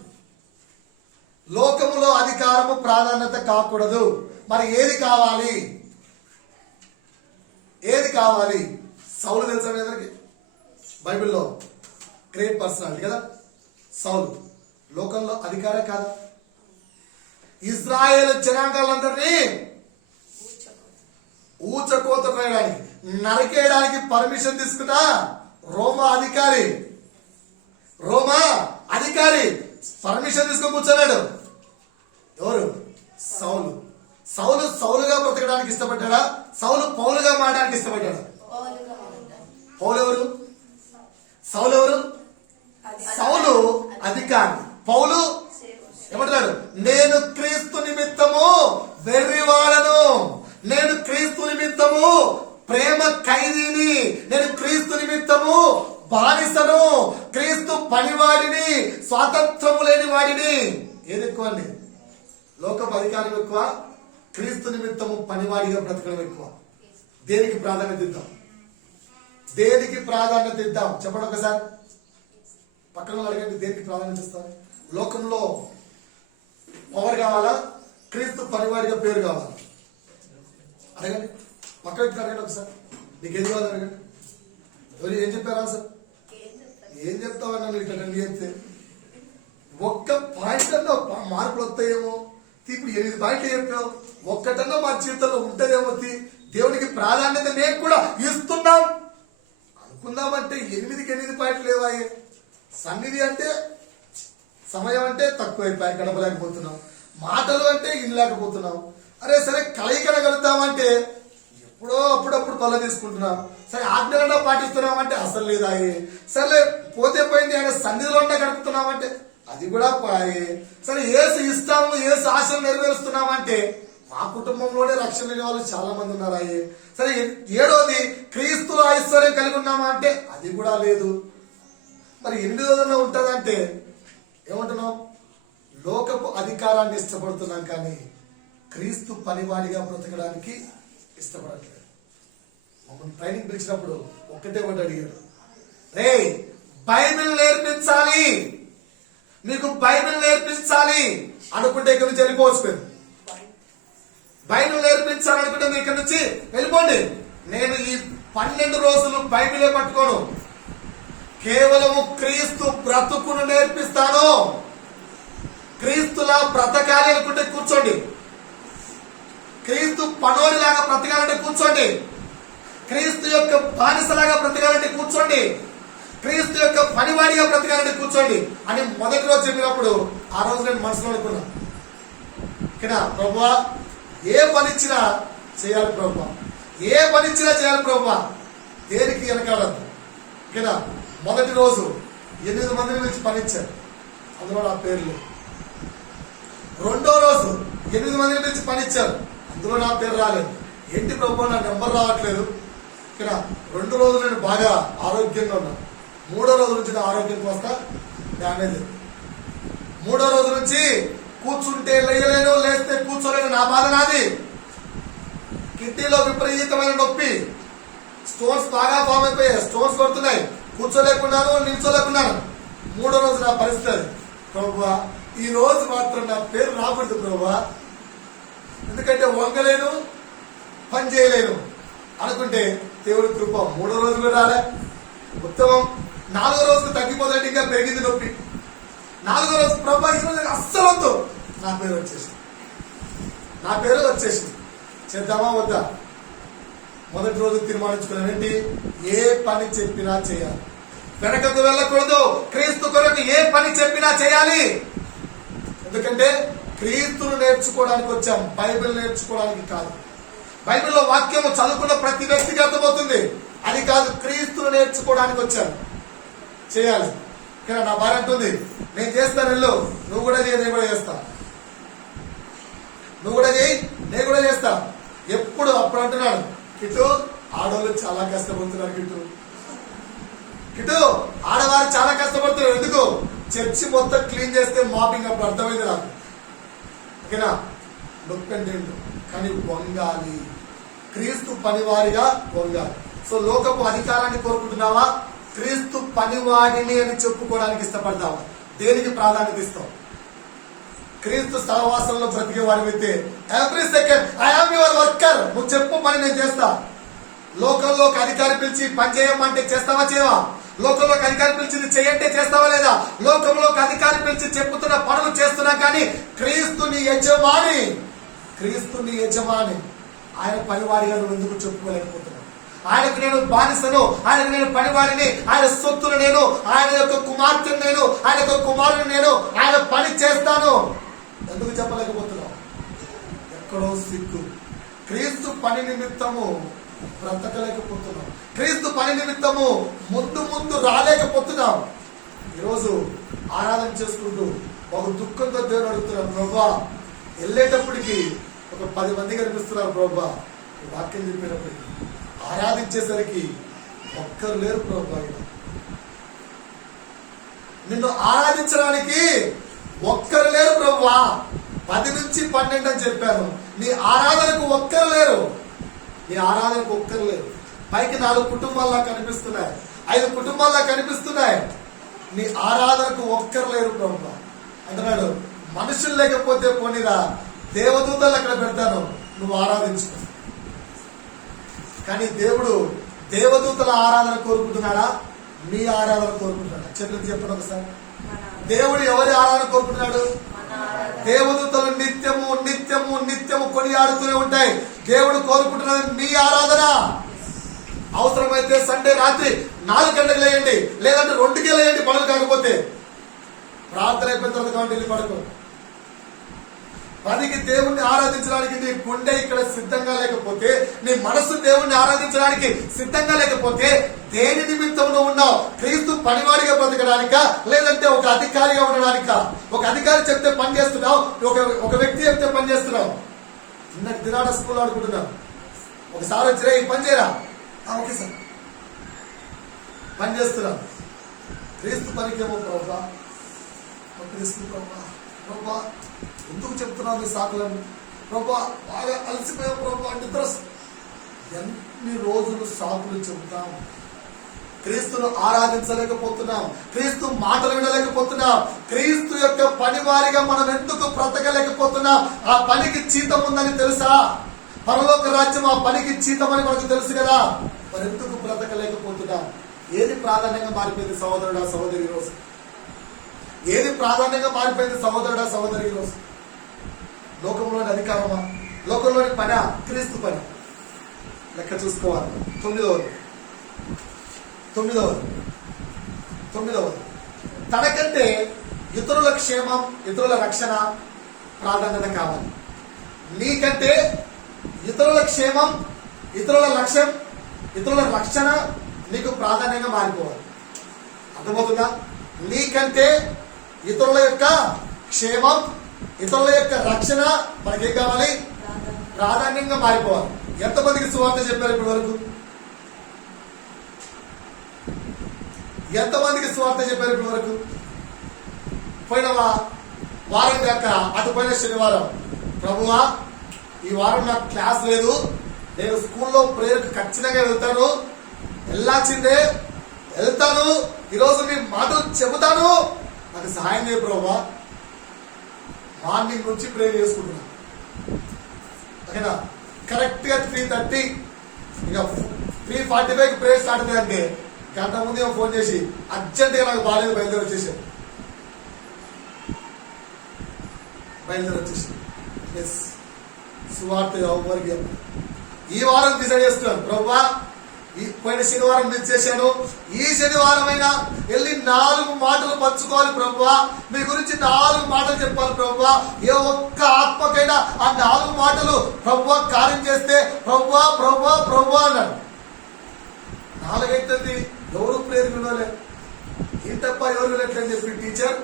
లోకములో అధికారము ప్రాధాన్యత కాకూడదు. మరి ఏది కావాలి? ఏది కావాలి? సౌలు తెలుసా మీ అందరికి? బైబిల్లో గ్రేట్ పర్సనాలిటీ కదా సౌలు. లోకంలో అధికారే కాదా? ఇజ్రాయేల్ జనాంగాలందరినీ ఊచకోత కోయడానికి, నరికేయడానికి పర్మిషన్ తీసుకున్న రోమా అధికారి పర్మిషన్ తీసుకొని కూర్చోలేడు. ఎవరు? సౌలు. సౌలుగా బ్రతకడానికి ఇష్టపడ్డా? సౌలు పౌలుగా మారడానికి ఇష్టపడ్డాడు? పౌలు ఎవరు? సౌలు అధికారి, పౌలు ఏమంటున్నాడు? నేను క్రీస్తు నిమిత్తము వెర్రివాడను, నేను క్రీస్తు నిమిత్తము ప్రేమ ఖైదీని, నేను క్రీస్తు నిమిత్తము బానిసను, క్రీస్తు పనివాడిని, స్వాతంత్రము లేని వాడిని. ఏది ఎక్కువ అండి? లోకపు అధికారం ఎక్కువ, క్రీస్తు నిమిత్తము పనివాడిగా బ్రతకడం ఎక్కువ. దేనికి ప్రాధాన్యత ఇద్దాం? చెప్పండి ఒకసారి. పక్కన అడగండి, దేనికి ప్రాధాన్యత ఇస్తారు? లోకంలో పవర్ కావాలా? క్రీస్తు పనివాడిగా పేరు కావాలా? అడగండి. పక్క వ్యక్తి అడగండి ఒకసారి. నీకు ఏది కావాలి అడగండి. ఎవరు ఏం చెప్పారా సార్? ఏం చెప్తావన్నా నువ్వు ఇట్లా నన్ను చెప్తే? ఒక్క పాయింట్ అన్నా మార్పులు వస్తాయేమో. ఇప్పుడు 8 పాయింట్లు చెప్పావు, ఒక్కటన్నా మా జీవితంలో ఉంటదేమో. దేవునికి ప్రాధాన్యత నేను కూడా ఇస్తున్నాం అనుకుందామంటే 8కి 8 పాయింట్లు లేవాయే. సన్నిధి అంటే సమయం అంటే తక్కువైపోయి గడపలేకపోతున్నాం, మాటలు అంటే ఇనలేకపోతున్నాం. అరే సరే కలయికనగలుగుతామంటే ఎప్పుడో అప్పుడప్పుడు పళ్ళ తీసుకుంటున్నాం. సరే ఆజ్ఞలన్నా పాటిస్తున్నామంటే అసలు లేదాయే. సరే పోతే పోయింది ఆయన సన్నిధిలో గడుపుతున్నామంటే అది కూడా పోయే. సరే ఏసు ఇస్తాము, ఏసు ఆశలు నెరవేరుస్తున్నామంటే మా కుటుంబంలోనే రక్షణ లేని వాళ్ళు చాలా మంది ఉన్నారాయే. సరే 7వది క్రీస్తులో ఐశ్వర్యం కలిగి ఉన్నామా అంటే అది కూడా లేదు. మరి 8వదన్నా ఉంటుందంటే ఏమంటున్నాం? లోకపు అధికారాన్ని ఇష్టపడుతున్నాం కానీ క్రీస్తు పనివాడిగా బ్రతకడానికి ఇష్టపడట్లేదు. మమ్మల్ని ట్రైనింగ్ పిలిచినప్పుడు ఒకటే అడిగాడు, రే బైబిల్ నేర్పించాలి, మీకు బైబిల్ నేర్పించాలి అనుకుంటే ఇక్కడి నుంచి వెళ్ళిపోవచ్చు. మీరు బైబిల్ నేర్పించాలి అనుకుంటే మీరు ఇక్కడి నుంచి వెళ్ళిపోండి. నేను ఈ 12 రోజులు బైబిలే పట్టుకోను, కేవలము క్రీస్తు బ్రతుకును నేర్పిస్తాను. క్రీస్తులా బ్రతకాలి అనుకుంటే కూర్చోండి, క్రీస్తు పనోడిలాగా బ్రతకాలంటే కూర్చోండి, క్రీస్తు యొక్క బానిసలాగా బ్రతకాలంటే కూర్చోండి, క్రీస్తు యొక్క పనివాడిగా బ్రతకాలంటే కూర్చోండి అని మొదటి రోజు చెప్పినప్పుడు ఆ రోజు నేను మనసులో అనుకున్నా, ప్రభువా ఏ పనిచ్చినా చేయాలి ప్రభువా, ఏ పనిచ్చినా చేయాలి ప్రభువా, దేనికి వెనకాడద్దు. మొదటి రోజు 8 మందిని పిలిచి పనిచ్చారు, అందులో నా పేర్లు. 2వ రోజు 8 మందిని పిలిచి పనిచ్చారు, అందులో నా పేరు రాలేదు. ఏంటి ప్రభు నా నెంబర్ రావట్లేదు. 2 రోజులు నేను బాగా ఆరోగ్యంగా ఉన్నాను. 3వ రోజు నుంచి నా ఆరోగ్యం వస్తా డ్యామేజ్. 3వ రోజు నుంచి కూర్చుంటే లేయలేను, లేస్తే కూర్చోలేను, నా బాధ నాది. కిడ్నీలో విపరీతమైన నొప్పి, స్టోన్స్ బాగా ఫామ్ అయిపోయాయి, స్టోన్స్ పడుతున్నాయి, కూర్చోలేకున్నాను, నిల్చోలేకున్నాను. 3వ రోజు నా పరిస్థితి, ప్రభువా ఈ రోజు మాత్రం నా పేరు రాకూడదు ప్రభువా, ఎందుకంటే వంగలేను, పని చేయలేను అనుకుంటే దేవుడి కృప 3వ రోజు రాలే, ఉత్తమం. 4వ రోజుకు తగ్గిపోతుంటే ఇంకా పెరిగింది నొప్పి. 4వ రోజు ప్రభా ఈ రోజు అస్సలు వద్దు, నా పేరు వచ్చేసింది. చేద్దామా వద్దా? మొదటి రోజు తీర్మానించుకున్నాం ఏంటి? ఏ పని చెప్పినా చేయాలి, వెనకకు వెళ్ళకూడదు. క్రీస్తు కొరకు ఏ పని చెప్పినా చేయాలి. ఎందుకంటే క్రీస్తును నేర్చుకోవడానికి వచ్చాం, బైబిల్ నేర్చుకోవడానికి కాదు. బైబిల్లో వాక్యము చదువుకున్న ప్రతి వ్యక్తికి అర్థమవుతుంది, అది కాదు. క్రీస్తును నేర్చుకోవడానికి వచ్చాను, చేయాలి. ఇక్కడ నా భార్య అంటుంది, నేను చేస్తాను వెళ్ళు, నువ్వు కూడా చేయి, నేను కూడా చేస్తా, నువ్వు కూడా చేయి, నేను కూడా చేస్తా. ఎప్పుడు అప్పుడు అంటున్నాడు, కిటు ఆడవాళ్ళు చాలా కష్టపడుతున్నారు, కిటు ఆడవారు చాలా కష్టపడుతున్నారు. ఎందుకు? చర్చి మొత్తం క్లీన్ చేస్తే మాపింగ్ అప్పుడు అర్థమైంది నాకు. ఓకేనా? నొక్కండి కానీ వంగాలి, క్రీస్తు పనివారిగా వంగాలి. సో లోకపు అధికారాన్ని కోరుకుంటున్నావా? క్రీస్తు పనివాడిని అని చెప్పుకోవడానికి ఇష్టపడతావా? దేనికి ప్రాధాన్యత ఇస్తావు? క్రీస్తు సహవాసంలో బ్రతికే వాడివైతే every second I am your worker, నువ్వు చెప్పు పని నేను చేస్తా. లోకంలోకి అధికారి పిలిచి పని చేయమంటే చేస్తావా చేయవా? లోకంలోకి అధికారి పిలిచి చేయంటే చేస్తావా లేదా? లోకంలోకి అధికారి పిలిచి చెప్పుతున్న పనులు చేస్తున్నా కానీ క్రీస్తుని యజమాని, క్రీస్తుని యజమాని ఆయన పనివాడిగా నువ్వు ఎందుకు చెప్పుకోలేకపోతున్నావు? ఆయనకు నేను బానిసను, ఆయనకు నేను పనివాడిని, ఆయన సొత్తును నేను, ఆయన యొక్క కుమార్తెను నేను, ఆయన యొక్క కుమారుని నేను, ఆయన పని చేస్తాను ఎందుకు చెప్పలేకపోతున్నావు? ఎక్కడో సిగ్గు. క్రీస్తు పని నిమిత్తము బ్రతకలేకపోతున్నాం, క్రీస్తు పని నిమిత్తము ముందు రాలేకపోతున్నాం. ఈరోజు ఆరాధన చేసుకుంటూ ఒక దుఃఖంతో దేవుని అడుగుతున్నాం, ప్రభా వెళ్ళేటప్పటికి ఒక 10 మంది కనిపిస్తున్నారు ప్రభా, వాక్యం చెప్పేటప్పటికి ఆరాధించేసరికి ఒక్కరు లేరు ప్రభా. నిన్ను ఆరాధించడానికి ఒక్కరు లేరు ప్రభా. 10 నుంచి 12 అని చెప్పాను, నీ ఆరాధనకు ఒక్కరు లేరు, నీ ఆరాధనకు ఒక్కరు లేరు. పైకి 4 కుటుంబాల్లా కనిపిస్తున్నాయి, 5 కుటుంబాల్లా కనిపిస్తున్నాయి, నీ ఆరాధనకు ఒక్కరు లేరు ప్రభా అంటున్నాడు. మనుషులు లేకపోతే పోనీరా, దేవదూతలు అక్కడ పెడతాను, నువ్వు ఆరాధించు. కానీ దేవుడు దేవదూతల ఆరాధన కోరుకుంటున్నాడా? నీ ఆరాధన కోరుకుంటున్నాడా? చెప్పండి చెప్పండి ఒకసారి. దేవుడు ఎవరి ఆరాధన కోరుకుంటున్నాడు? దేవదూతలు నిత్యము నిత్యము నిత్యము కొనియాడుతూనే ఉంటాయి. దేవుడు కోరుకుంటున్నది నీ ఆరాధన. అవసరమైతే సండే రాత్రి 4 గంటలకు లేయండి, లేదంటే 2కే లేయండి, పనులు కాకపోతే. ప్రార్థన అయిపోయిన తర్వాత కాబట్టి వెళ్ళి పడుకో. 10కి దేవుణ్ణి ఆరాధించడానికి నీ గుండె ఇక్కడ సిద్ధంగా లేకపోతే, నీ మనస్సు దేవుణ్ణి ఆరాధించడానికి సిద్ధంగా లేకపోతే, దేని నిమిత్తం నువ్వు ఉన్నావు? క్రీస్తు పనివాడిగా బ్రతకడానికా, లేదంటే ఒక అధికారిగా ఉండడానికా? ఒక అధికారి చెప్తే పని చేస్తున్నావు, ఒక వ్యక్తి చెప్తే పని చేస్తున్నావు. నిన్నటి దినాడ స్కూల్లో ఆడుకుంటున్నావు, ఒకసారి వచ్చిరా ఈ పని చేయరా, ఓకే సార్ పని చేస్తున్నావు. క్రీస్తు పనికేమో ప్రభా, క్రీస్తు ప్రభా, ప్రభా ఎందుకు చెప్తున్నావు ఈ సాకులను? ప్రభా బాగా అలసిపోయావు ప్రభా, నిద్ర. ఎన్ని రోజులు సాకులు చెబుతాం, క్రీస్తును ఆరాధించలేకపోతున్నాం, క్రీస్తు మాటలు వినలేకపోతున్నాం, క్రీస్తు యొక్క పనివారిగా మనం ఎందుకు బ్రతకలేకపోతున్నాం? ఆ పనికి జీతం ఉందని తెలుసా? పరలోక రాజ్యం ఆ పనికి జీతం అని మనకు తెలుసు కదా, మరి ఎందుకు బ్రతకలేకపోతున్నాం? ఏది ప్రాధాన్యంగా మారిపోయింది సహోదరుడా సహోదరి రోజు? ఏది ప్రాధాన్యంగా మారిపోయింది సహోదరుడా సహోదరి రోజు? లోకంలోని అధికారమా, లోకంలోని పని, క్రీస్తు పని? లెక్క చూసుకోవాలి. 9వది తనకంటే ఇతరుల క్షేమం, ఇతరుల రక్షణ ప్రాధాన్యత కావాలి. నీకంటే ఇతరుల క్షేమం, ఇతరుల లక్ష్యం, ఇతరుల రక్షణ నీకు ప్రాధాన్యంగా మారిపోవాలి. అర్థమవుతుందా? నీకంటే ఇతరుల యొక్క క్షేమం, ఇతరుల యొక్క రక్షణ మనకేం కావాలి? ప్రాధాన్యంగా మారిపోవాలి. ఎంతమందికి సువార్త చెప్పారు ఇప్పటి వరకు? ఎంతమందికి సువార్త చెప్పారు ఇప్పటి వరకు? పోయిన వారం కాక అటు పోయిన శనివారం, ప్రభువా ఈ వారం నాకు క్లాస్ లేదు, నేను స్కూల్లో ప్రేయర్కి ఖచ్చితంగా వెళ్తాను, ఈరోజు మీ మాటలు చెబుతాను, నాకు సహాయం చేయ ప్రభువా. మార్నింగ్ నుంచి ప్రేయర్ చేసుకుంటున్నా, ఓకేనా? కరెక్ట్ గా 3:30 ఇక 3:45కి ప్రేయర్ స్టార్ట్ అయిందంటే గంట ముందు ఏమో ఫోన్ చేసి అర్జెంట్ గా నాకు బాగాలేదు బయలుదేరి వచ్చేసాను. సువార్త ఎవరికి ఈ వారం డిసైడ్ చేస్తున్నాను, ప్రభువా పోయిన శనివారం మిస్ చేశాను, ఈ శనివారం అయినా వెళ్ళి 4 మాటలు పంచుకోవాలి ప్రభువా, మీ గురించి 4 మాటలు చెప్పాలి ప్రభువా. ఏ ఒక్క ఆత్మకైనా ఆ 4 మాటలు ప్రభువా కార్యం చేస్తే ప్రభువా ప్రభువా ప్రభువా అన్నాడు. 4 అవుతుంది, ఎవరు ప్రేయర్ వినలే. ఏంటప్ప ఎవరు వినట్లేదు చెప్పి టీచర్,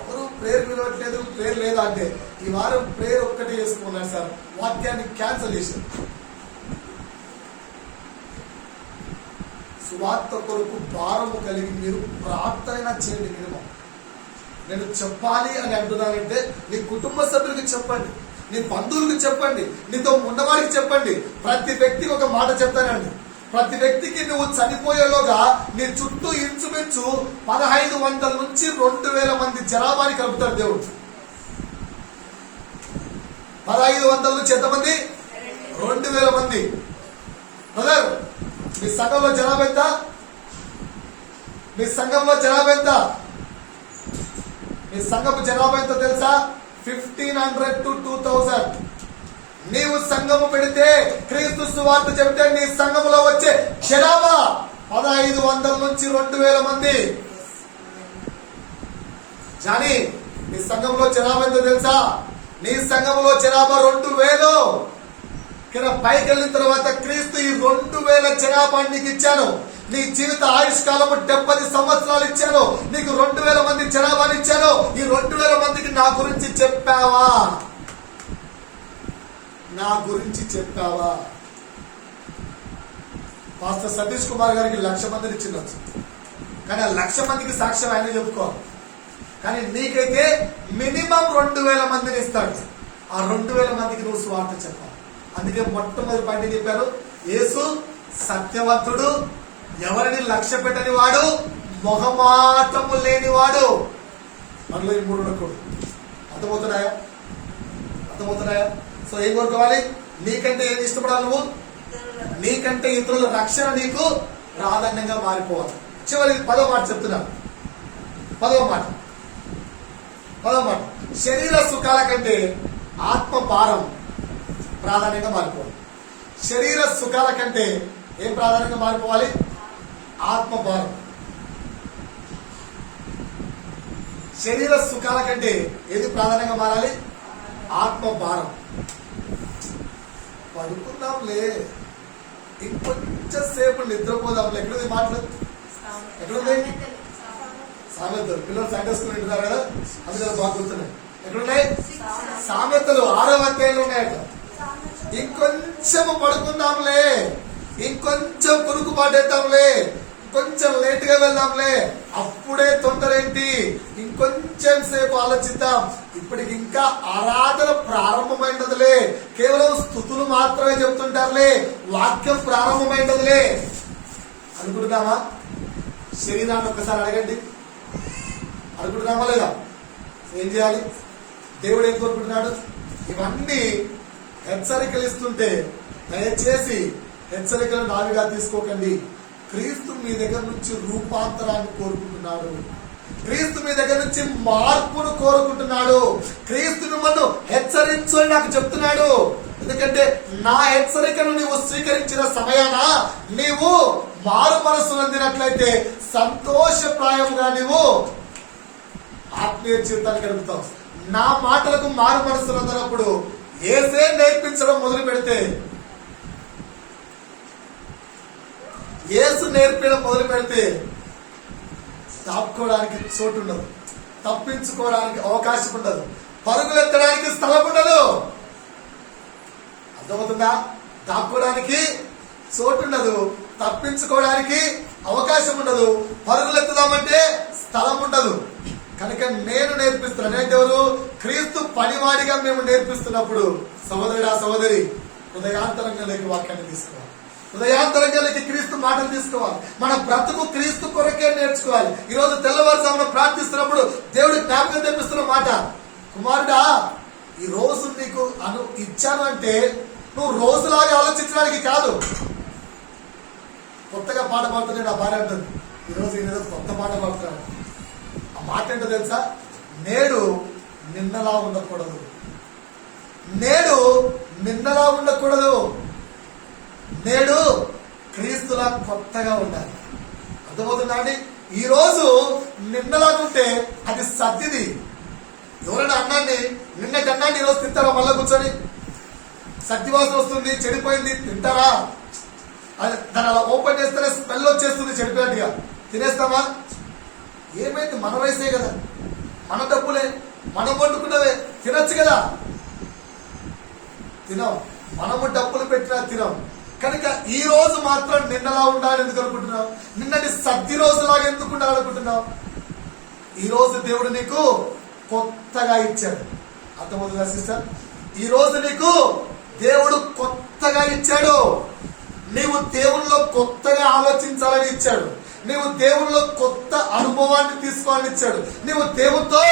ఎవరు ప్రేయర్ వినట్లేదు, ప్రేయర్ లేదా అంటే ఈ వారం ప్రేయర్ ఒక్కటే చేసుకున్నాను సార్, వాక్యాన్ని క్యాన్సిల్ చేశారు. సువార్త కొరకు భారము కలిగి మీరు ప్రార్థన చేయండి. మినిమం నేను చెప్పాలి అని అంటున్నానంటే నీ కుటుంబ సభ్యులకి చెప్పండి, నీ బంధువులకు చెప్పండి, నీతో ఉన్నవాడికి చెప్పండి. ప్రతి వ్యక్తికి ఒక మాట చెప్తానండి, ప్రతి వ్యక్తికి నువ్వు చనిపోయేలోగా నీ చుట్టూ ఇంచుమించు 1500 నుంచి 2000 మంది జనాభాని కలుపుతాడు దేవుడు. 1500 నుంచి ఎంతమంది? 2000 మంది. బ్రదర్, మీ సంఘంలో జనాభా ఎంత? మీ సంఘంలో జనాభా ఎంత? మీ సంఘపు జనాభా ఎంత తెలుసా? 1500 to 2000. నీవు సంఘము పెడితే, క్రీస్తు సువార్త చెబితే నీ సంఘములో వచ్చే జనాభా 1500 నుంచి 2000 మంది. జానీ, నీ సంఘంలో జనాభా ఎంత తెలుసా? నీ సంఘంలో జనాభా 2000. ఇక్కడ పైకి వెళ్ళిన తర్వాత క్రీస్తు ఈ 2000 జనాభా నీకు ఇచ్చాను. నీ జీవిత ఆయుష్కాలము 70 సంవత్సరాలు ఇచ్చాను. నీకు 2000 మంది జనాభాని ఇచ్చాను. ఈ 2000 మందికి నా గురించి చెప్పావా? నా గురించి చెప్పావా? పాస్టర్ సతీష్ కుమార్ గారికి 1,00,000 మందిని ఇచ్చినచ్చు, కానీ ఆ 1,00,000 మందికి సాక్ష్యం ఆయన చెప్పుకోవాలి. కానీ నీకైతే మినిమం 2000 మందిని ఇస్తాడు. ఆ 2000 మందికి నువ్వు స్వార్థ చెప్పాలి. అందుకే మొట్టమొదటి పాయింట్ చెప్పారు, యేసు సత్యవంతుడు, ఎవరిని లక్ష్య పెట్టని వాడు, మొహమాటము లేనివాడు. మనలో ఈ 3 ఉండకూడదు. అర్థమవుతున్నాయా? అర్థమవుతున్నాయా? సో ఏం కోరుకోవాలి? నీకంటే ఏది ఇష్టపడాలి? నువ్వు నీకంటే ఇతరుల రక్షణ నీకు ప్రాధాన్యంగా మారిపోవాలి. చివరి 10వ మాట చెప్తున్నాను. 10వ మాట, శరీర సుఖాల కంటే ఆత్మ భారం ప్రాధాన్యంగా మారిపోవాలి. శరీర సుఖాల కంటే ఏం ప్రాధాన్యంగా మారిపోవాలి? ఆత్మ భారం. శరీర సుఖాల కంటే ఏది ప్రాధాన్యంగా మారాలి? ఆత్మ భారం. పడుకుందాంలే, ఇంకొంచెం సేపు నిద్రపోదాంలే. ఎక్కడుంది మాటలు? ఎక్కడుంది? సామెతలు. పిల్లలు సండే స్కూల్ వింటున్నారు కదా, అందుకని బాగా గుర్తున్నాయి. ఎక్కడున్నాయి? సామెతలు 6వ అధ్యాయంలో ఉన్నాయట. ఇంకొంచెం పడుకుందాంలే, ఇంకొంచెం కురుకు పాటేద్దాంలే, కొంచెం లేట్ గా వెళ్దాంలే, అప్పుడే తొందరేంటి, ఇంకొంచెం సేపు ఆలోచిద్దాం, ఇప్పటికి ఇంకా ఆరాధన ప్రారంభమైనదిలే, కేవలం స్తుతులు మాత్రమే చెప్తుంటారులే, వాక్యం ప్రారంభమైనదిలే అనుకుంటున్నామా? శరీరాన్ని ఒక్కసారి అడగండి, అనుకుంటున్నామా లేదా? ఏం చేయాలి? దేవుడు ఏం కోరుకుంటున్నాడు? ఇవన్నీ హెచ్చరికలు ఇస్తుంటే దయచేసి హెచ్చరికలు నావిగా తీసుకోకండి. క్రీస్తు మీ దగ్గర నుంచి రూపాంతరాన్ని కోరుకుంటున్నాడు. క్రీస్తు మీ దగ్గర నుంచి మార్పును కోరుకుంటున్నాడు. క్రీస్తు మిమ్మల్ని హెచ్చరించు అని నాకు చెప్తున్నాడు. ఎందుకంటే నా హెచ్చరికను నీవు స్వీకరించిన సమయాన నీవు మారు మనసు పొందినట్లయితే సంతోషప్రాయంగా నీవు ఆత్మీయ జీవితాన్ని గడుపుతావు. నా మాటలకు మారు మనసు పొందినప్పుడు యేసే నేర్పించడం మొదలు పెడితే, యేసు నేర్పడం మొదలు పెడితే దాక్కోవడానికి చోటు ఉండదు, తప్పించుకోవడానికి అవకాశం ఉండదు, పరుగులెత్తడానికి స్థలం ఉండదు. అర్థమవుతుందా? దాక్కోవడానికి చోటు ఉండదు, తప్పించుకోవడానికి అవకాశం ఉండదు, పరుగులెత్తుదామంటే స్థలం ఉండదు. కనుక నేను నేర్పిస్తున్నాను. ఎవరు? క్రీస్తు పనివాడిగా మేము నేర్పిస్తున్నప్పుడు సహోదరుడా సహోదరి హృదయాంతరంగంలోకి వాక్యాన్ని తీసుకోవాలి. హృదయాంతరంగంలోకి క్రీస్తు మాటలు తీసుకోవాలి. మన బ్రతుకు క్రీస్తు కొరకే నేర్చుకోవాలి. ఈ రోజు తెల్లవారుజామున ప్రార్థిస్తున్నప్పుడు దేవుడు జ్ఞాపకం తెప్పిస్తున్న మాట, కుమారుడా ఈ రోజు నీకు ఇచ్చాను అంటే నువ్వు రోజులాగా ఆలోచించడానికి కాదు. కొత్తగా పాట పాడుతున్నాడు నా భార్య అంటుంది, ఈరోజు ఈయన కొత్త పాట పాడుతున్నాడు. ఆ మాట ఏంటో తెలుసా? నేడు నిన్నలా ఉండకూడదు, నేడు నిన్నలా ఉండకూడదు, నేడు క్రీస్తులా కొత్తగా ఉండాలి. అర్థమవుతుందా అండి? ఈ రోజు నిన్నలాగుంటే అది సర్దిది. ఎవరైనా అన్నాన్ని నిన్నటి అన్నాన్ని ఈరోజు తింటారా? మళ్ళీ కూర్చొని సర్దివాసన వస్తుంది, చెడిపోయింది, తింటారా? దాన్ని అలా ఓపెన్ చేస్తేనే స్మెల్ వచ్చేస్తుంది చెడిపోయినట్టుగా. తినేస్తామా? ఏమైంది? మన వయసే కదా, మన డబ్బులే, మనం వండుకున్నవే, తినచ్చు కదా. తినం, మనము డబ్బులు పెట్టినా తినం. కనుక ఈ రోజు మాత్రం నిన్నలా ఉండాలని ఎందుకు అనుకుంటున్నావు? నిన్నటి సర్ది రోజులాగా ఎందుకు ఉండాలనుకుంటున్నావు? ఈ రోజు దేవుడు నీకు కొత్తగా ఇచ్చాడు. అర్థమవుతుందా సిస్టర్? ఈ రోజు నీకు దేవుడు కొత్తగా ఇచ్చాడు. నీవు దేవుల్లో కొత్తగా ఆలోచించాలని ఇచ్చాడు. నీవు దేవుల్లో కొత్త అనుభవాన్ని తీసుకోవాలని ఇచ్చాడు. నీవు దేవునితో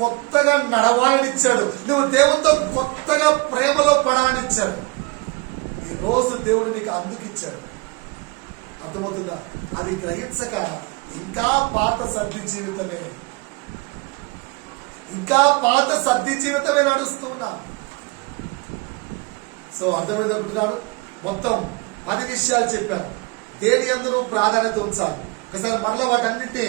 కొత్తగా నడవాలని ఇచ్చాడు. నువ్వు దేవునితో కొత్తగా ప్రేమలో పడాలని ఇచ్చాడు. ఈ రోజు దేవుడు నీకు అందుకు ఇచ్చాడు. అర్థమవుతుందా? అది గ్రహించక ఇంకా పాత సర్ది జీవితమే నడుస్తున్నా. సో అర్థమైందంటున్నాడు. మొత్తం 10 విషయాలు చెప్పాను. దేని యందు ప్రాధాన్యత ఉంచాలి. ఒకసారి మరలా వాటన్నింటినీ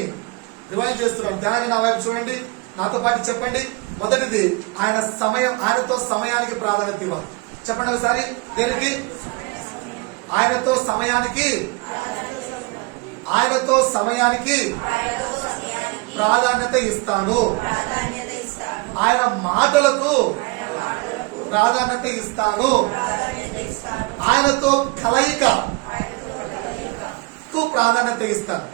రివైండ్ చేస్తున్నాను. ధ్యానంగా నా వైపు చూడండి, నాతో పాటు చెప్పండి. మొదటిది ఆయనతో సమయానికి ప్రాధాన్యత ఇవ్వాలి. చెప్పండి ఒకసారి. దేనికి? ఆయనతో సమయానికి ప్రాధాన్యత ఇస్తాను. ఆయన మాటలకు ప్రాధాన్యత ఇస్తాను. ఆయనతో కలయికకు ప్రాధాన్యత ఇస్తాను.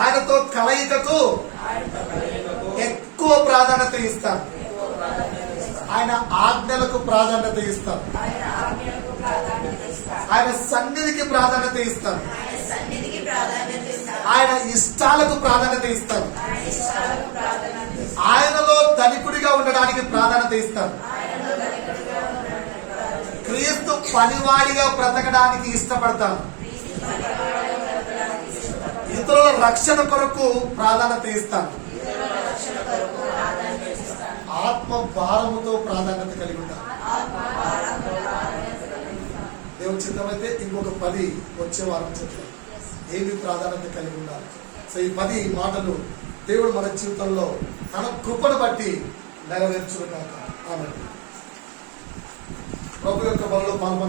ఆయనతో కలయికకు ఎక్కువ ప్రాధాన్యత ఇస్తాను. ఆయన ఆజ్ఞలకు ప్రాధాన్యత ఇస్తాను. ఆయన సన్నిధికి ప్రాధాన్యత ఇస్తాను. ఆయన ఇష్టాలకు ప్రాధాన్యత ఇస్తాను. ఆయనలో ధనికుడిగా ఉండడానికి ప్రాధాన్యత ఇస్తాను. క్రీస్తు పనివాడిగా బ్రతకడానికి ఇష్టపడతాను. ఇతరుల రక్షణ కొరకు ప్రాధాన్యత ఇస్తాను. ఆత్మ భారముతో ప్రాధాన్యత కలిగి ఉంటాను. దేవుని చిత్తమైతే ఇంకొక 10 వచ్చే వారం చెప్తాను. ఏమి ప్రాధాన్యత కలిగి ఉండాలి. సో ఈ 10 మాటలు దేవుడు మన జీవితంలో తన కృపను బట్టి నెరవేర్చును కాక. ఆమేన్. ప్రభు యొక్క బలలో పాల్పంచు.